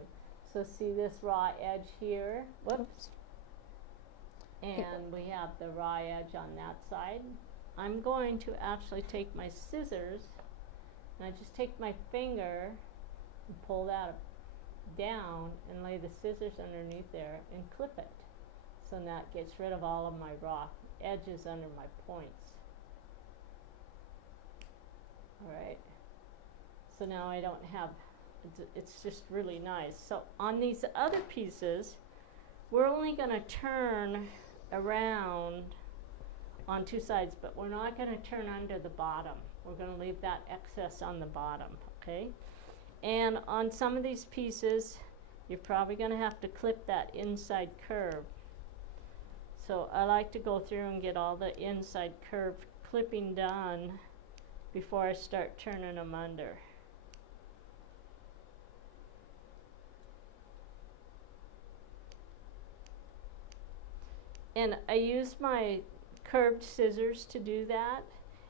So see this raw edge here? Whoops. And we have the raw edge on that side. I'm going to actually take my scissors and I just take my finger and pull that down and lay the scissors underneath there and clip it. So that gets rid of all of my raw edges under my points. Alright. So now I don't have, it's just really nice. So on these other pieces, we're only going to turn around on 2 sides, but we're not going to turn under the bottom. We're going to leave that excess on the bottom, okay? And on some of these pieces, you're probably going to have to clip that inside curve. So I like to go through and get all the inside curve clipping done before I start turning them under. And I use my curved scissors to do that,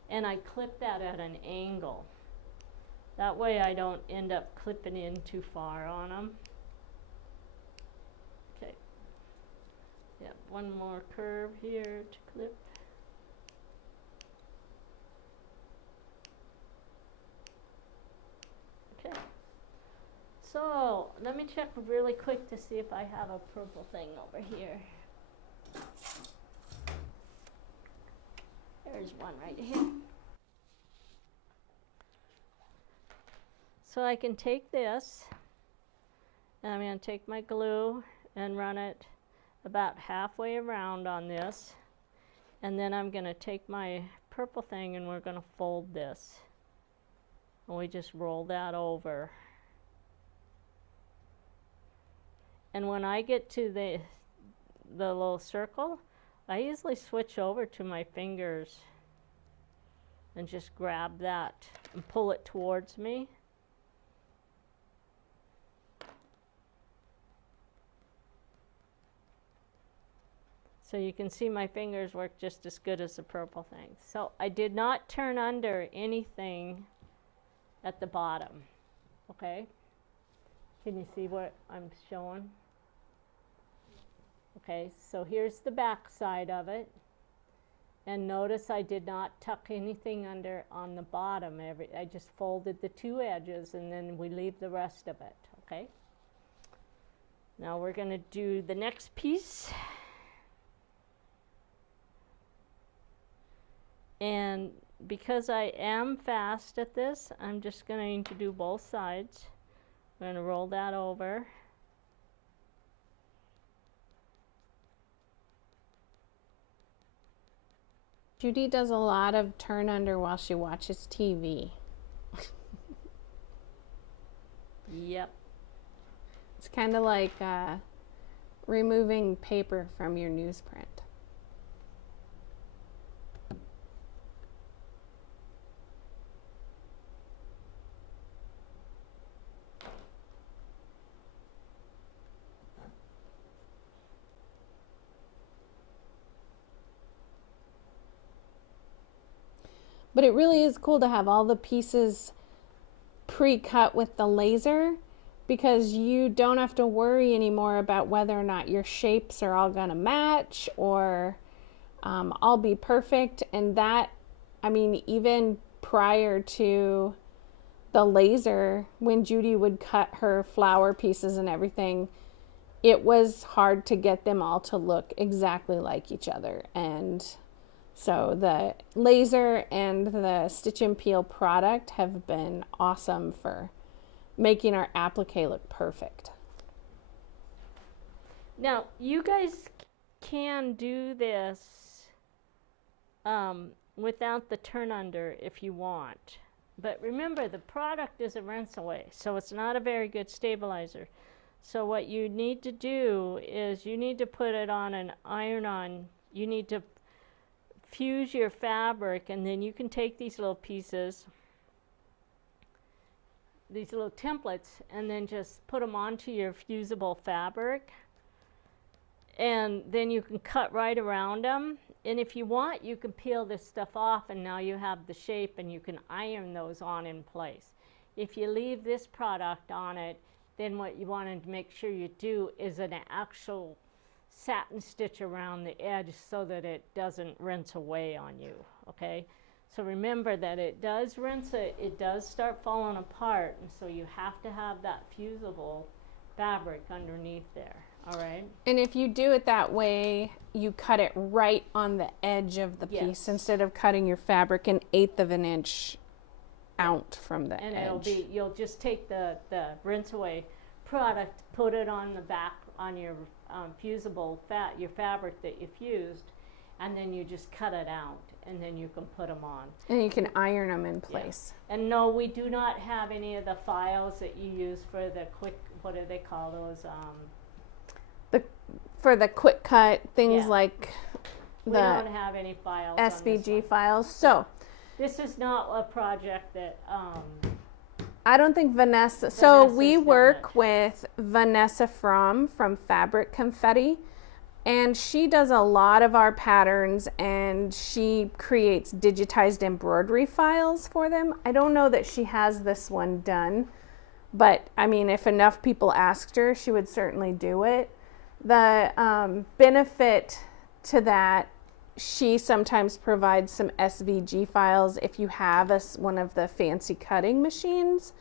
and I clip that at an angle. That way I don't end up clipping in too far on them. Okay. Yep, one more curve here to clip. Okay. So let me check really quick to see if I have a purple thing over here. There's one right here. So I can take this, and I'm going to take my glue and run it about halfway around on this, and then I'm going to take my purple thing and we're going to fold this. And we just roll that over. And when I get to the little circle, I usually switch over to my fingers and just grab that and pull it towards me. So you can see my fingers work just as good as the purple thing. So I did not turn under anything at the bottom, okay? Can you see what I'm showing? Okay, so here's the back side of it. And notice I did not tuck anything under on the bottom. I just folded the two edges and then we leave the rest of it, okay? Now we're going to do the next piece. And because I am fast at this, I'm just going to do both sides. I'm going to roll that over. Judy does a lot of turn under while she watches TV. Yep. It's kind of like removing paper from your newsprint. But it really is cool to have all the pieces pre-cut with the laser, because you don't have to worry anymore about whether or not your shapes are all gonna match or all be perfect. And that, I mean, even prior to the laser, when Judy would cut her flower pieces and everything, it was hard to get them all to look exactly like each other. And so the laser and the Stitch and Peel product have been awesome for making our applique look perfect. Now, you guys can do this without the turn under if you want. But remember, the product is a rinse away, so it's not a very good stabilizer. So what you need to do is you need to put it on an iron-on. You need to fuse your fabric, and then you can take these little pieces, these little templates, and then just put them onto your fusible fabric, and then you can cut right around them. And if you want, you can peel this stuff off, and now you have the shape, and you can iron those on in place. If you leave this product on it, then what you want to make sure you do is an actual satin stitch around the edge so that it doesn't rinse away on you, okay? So remember that it does rinse it does start falling apart, and so you have to have that fusible fabric underneath there, all right? And if you do it that way, you cut it right on the edge of the piece instead of cutting your fabric an 1/8 of an inch out from the edge. And it'll be, you'll just take the rinse away product, put it on the back on your fusible your fabric that you fused, and then you just cut it out, and then you can put them on. And you can iron them in place. Yeah. And no, we do not have any of the files that you use for the quick, what do they call those? For the quick cut, things like we the don't have any files SVG files. So this is not a project that I don't think Vanessa, so we work with Vanessa from Fabric Confetti, and she does a lot of our patterns, and she creates digitized embroidery files for them. I don't know that she has this one done, but I mean, if enough people asked her, she would certainly do it. The benefit to that, she sometimes provides some SVG files if you have one of the fancy cutting machines.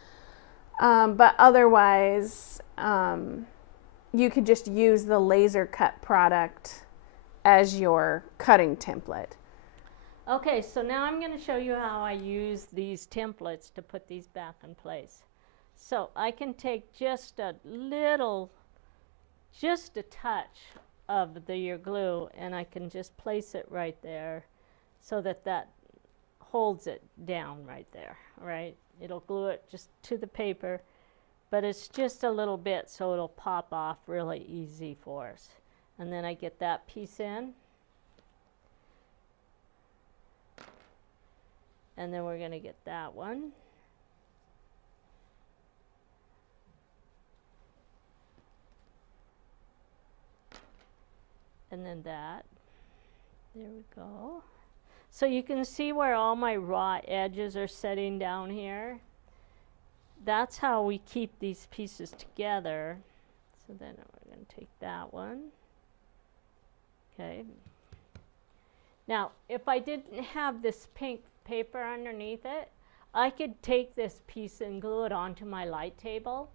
But otherwise, you could just use the laser cut product as your cutting template. Okay, so now I'm going to show you how I use these templates to put these back in place. So I can take just a little, just a touch of your glue, and I can just place it right there so that that holds it down right there, all right? It'll glue it just to the paper, but it's just a little bit so it'll pop off really easy for us. And then I get that piece in, and then we're going to get that one. And then that. There we go. So you can see where all my raw edges are setting down here. That's how we keep these pieces together. So then we're going to take that one. Okay. Now, if I didn't have this pink paper underneath it, I could take this piece and glue it onto my light table.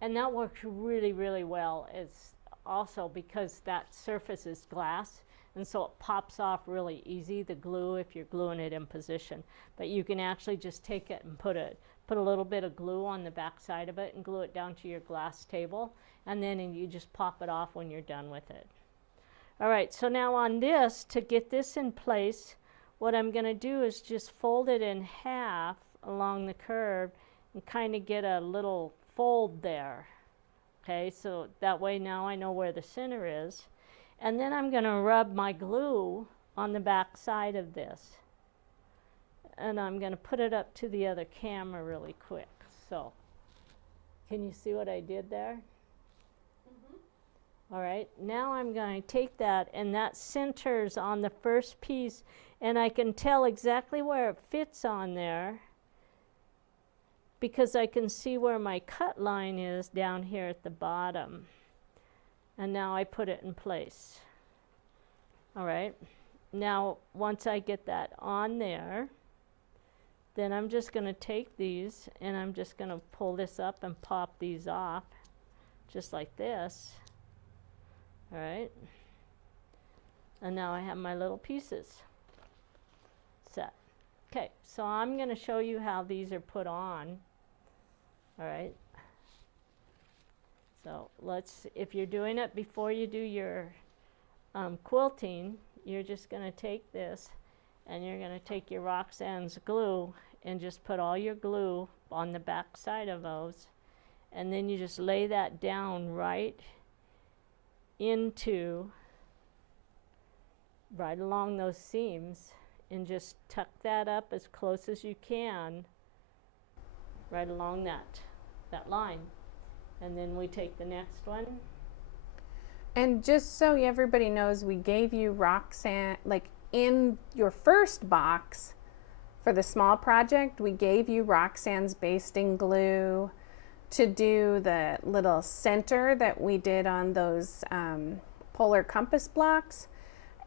And that works really, really well. It's also because that surface is glass, and so it pops off really easy, the glue, if you're gluing it in position. But you can actually just take it and put a little bit of glue on the back side of it and glue it down to your glass table, and then you just pop it off when you're done with it. All right, so now on this, to get this in place, what I'm going to do is just fold it in half along the curve and kind of get a little fold there. Okay, so that way now I know where the center is. And then I'm going to rub my glue on the back side of this. And I'm going to put it up to the other camera really quick. So, can you see what I did there? All right, now I'm going to take that, and that centers on the first piece, and I can tell exactly where it fits on there because I can see where my cut line is down here at the bottom. And now I put it in place. All right, now once I get that on there, then I'm just going to take these and I'm just going to pull this up and pop these off just like this. All right, and now I have my little pieces set. Okay, so I'm going to show you how these are put on. All right, so if you're doing it before you do your quilting, you're just going to take this and you're going to take your Roxanne's glue and just put all your glue on the back side of those, and then you just lay that down right along those seams and just tuck that up as close as you can right along that line. And then we take the next one. And just so everybody knows, we gave you Roxanne, like in your first box for the small project, we gave you Roxanne's basting glue to do the little center that we did on those polar compass blocks.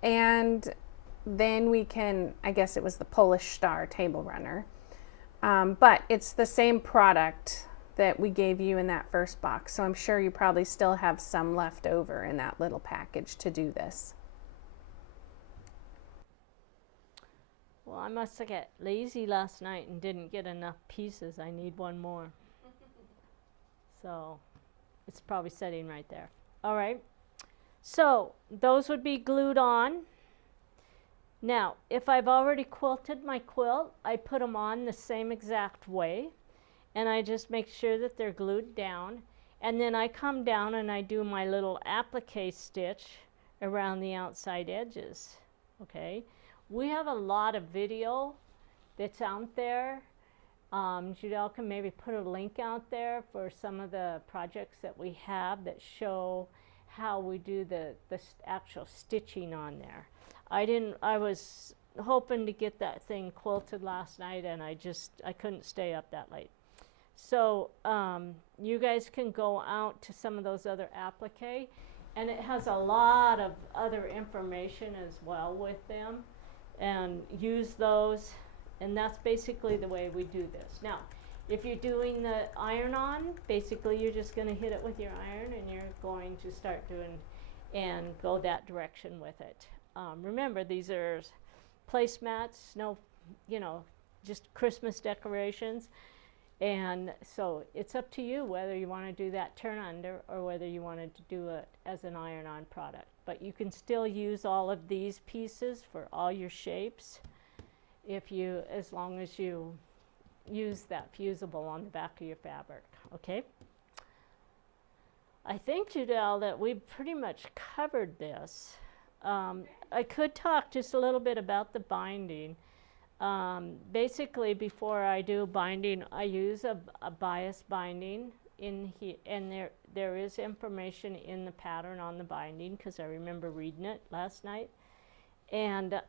And then we can, I guess it was the Polish Star table runner. But it's the same product that we gave you in that first box. So I'm sure you probably still have some left over in that little package to do this. Well, I must have got lazy last night and didn't get enough pieces. I need one more. So it's probably sitting right there. All right. So those would be glued on. Now, if I've already quilted my quilt, I put them on the same exact way. And I just make sure that they're glued down. And then I come down and I do my little applique stitch around the outside edges. Okay. We have a lot of video that's out there. Judel can maybe put a link out there for some of the projects that we have that show how we do the actual stitching on there. I was hoping to get that thing quilted last night, and I couldn't stay up that late. So you guys can go out to some of those other applique, and it has a lot of other information as well with them, and use those. And that's basically the way we do this. Now, if you're doing the iron-on, basically you're just going to hit it with your iron and you're going to start doing and go that direction with it. Remember, these are placemats, just Christmas decorations. And so it's up to you whether you want to do that turn under or whether you wanted to do it as an iron-on product. But you can still use all of these pieces for all your shapes, as long as you use that fusible on the back of your fabric. Okay, I think, Judel, that we've pretty much covered this. I could talk just a little bit about the binding. Basically, before I do binding, I use a bias binding in here, and there is information in the pattern on the binding because I remember reading it last night. And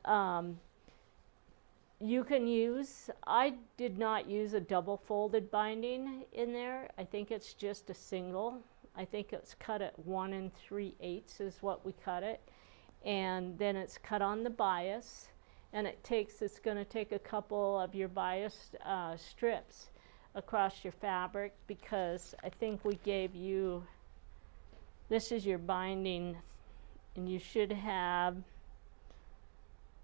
you can use, I did not use a double folded binding in there. I think it's just a single. I think it's cut at 1 3/8 is what we cut it. And then it's cut on the bias. And it's going to take a couple of your bias strips across your fabric, because I think we gave you, this is your binding, and you should have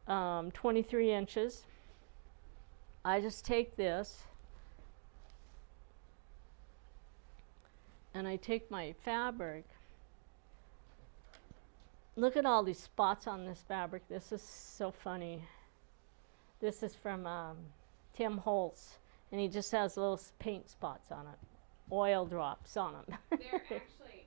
23 inches. I just take this and I take my fabric. Look at all these spots on this fabric. This is so funny. This is from Tim Holtz, and he just has little paint spots on it, oil drops on them. They're actually,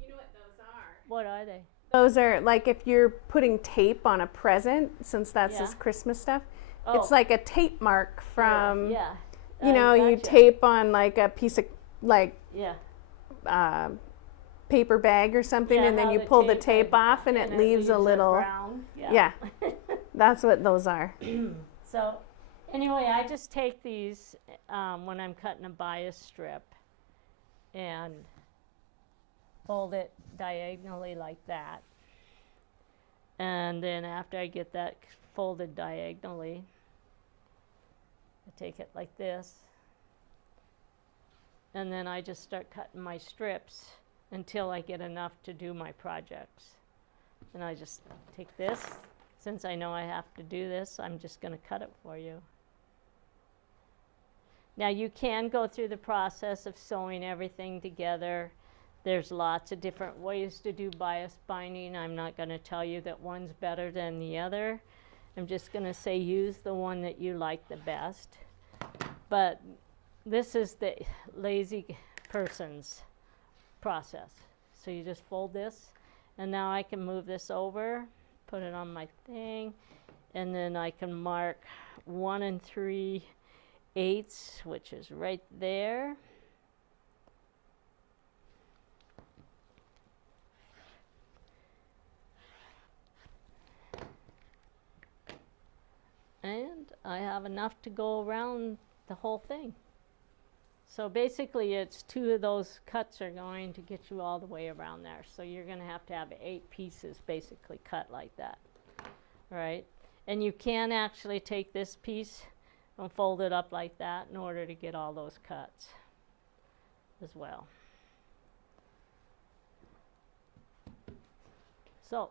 you know what those are? What are they? Those are like if you're putting tape on a present, since that's this Christmas stuff. Oh. It's like a tape mark from, yeah. you know, you tape on like a piece of like paper bag or something, and then you pull the tape off and it leaves a little brown. Yeah. That's what those are. So anyway, I just take these when I'm cutting a bias strip and fold it diagonally like that. And then after I get that folded diagonally, I take it like this. And then I just start cutting my strips until I get enough to do my projects. And I just take this. Since I know I have to do this, I'm just going to cut it for you. Now you can go through the process of sewing everything together. There's lots of different ways to do bias binding. I'm not going to tell you that one's better than the other. I'm just going to say use the one that you like the best. But this is the lazy person's process. So you just fold this, and now I can move this over, put it on my thing, and then I can mark 1 3/8, which is right there. And I have enough to go around the whole thing. So basically it's 2 of those cuts are going to get you all the way around there. So you're going to have 8 pieces basically cut like that. All right? And you can actually take this piece and fold it up like that in order to get all those cuts as well. So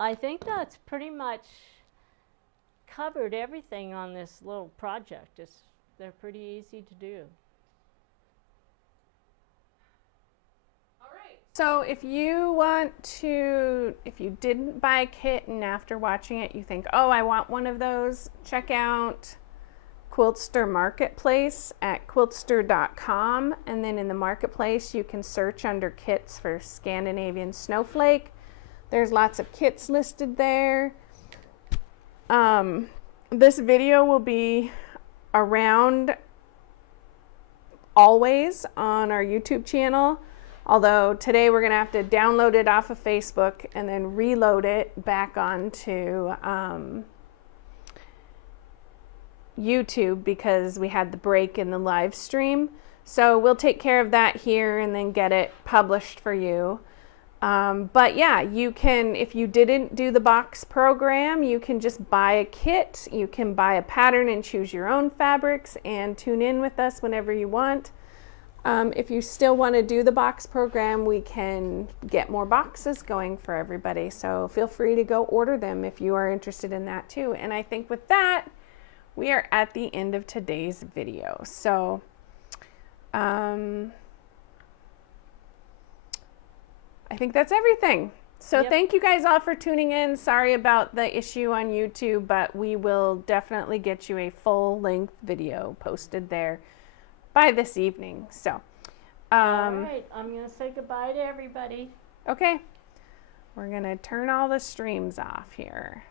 I think that's pretty much covered everything on this little project. They're pretty easy to do. So if you want to, if you didn't buy a kit and after watching it you think, oh, I want one of those, check out Quiltster Marketplace at Quiltworx.com, and then in the marketplace you can search under kits for Scandinavian Snowflake. There's lots of kits listed there. This video will be around always on our YouTube channel. Although today we're going to have to download it off of Facebook and then reload it back onto YouTube because we had the break in the live stream. So we'll take care of that here and then get it published for you. But yeah, you can, if you didn't do the box program, you can just buy a kit. You can buy a pattern and choose your own fabrics and tune in with us whenever you want. If you still want to do the box program, we can get more boxes going for everybody. So feel free to go order them if you are interested in that too. And I think with that, we are at the end of today's video. So I think that's everything. So thank you guys all for tuning in. Sorry about the issue on YouTube, but we will definitely get you a full-length video posted there by this evening. So all right, I'm going to say goodbye to everybody. Okay, we're going to turn all the streams off here.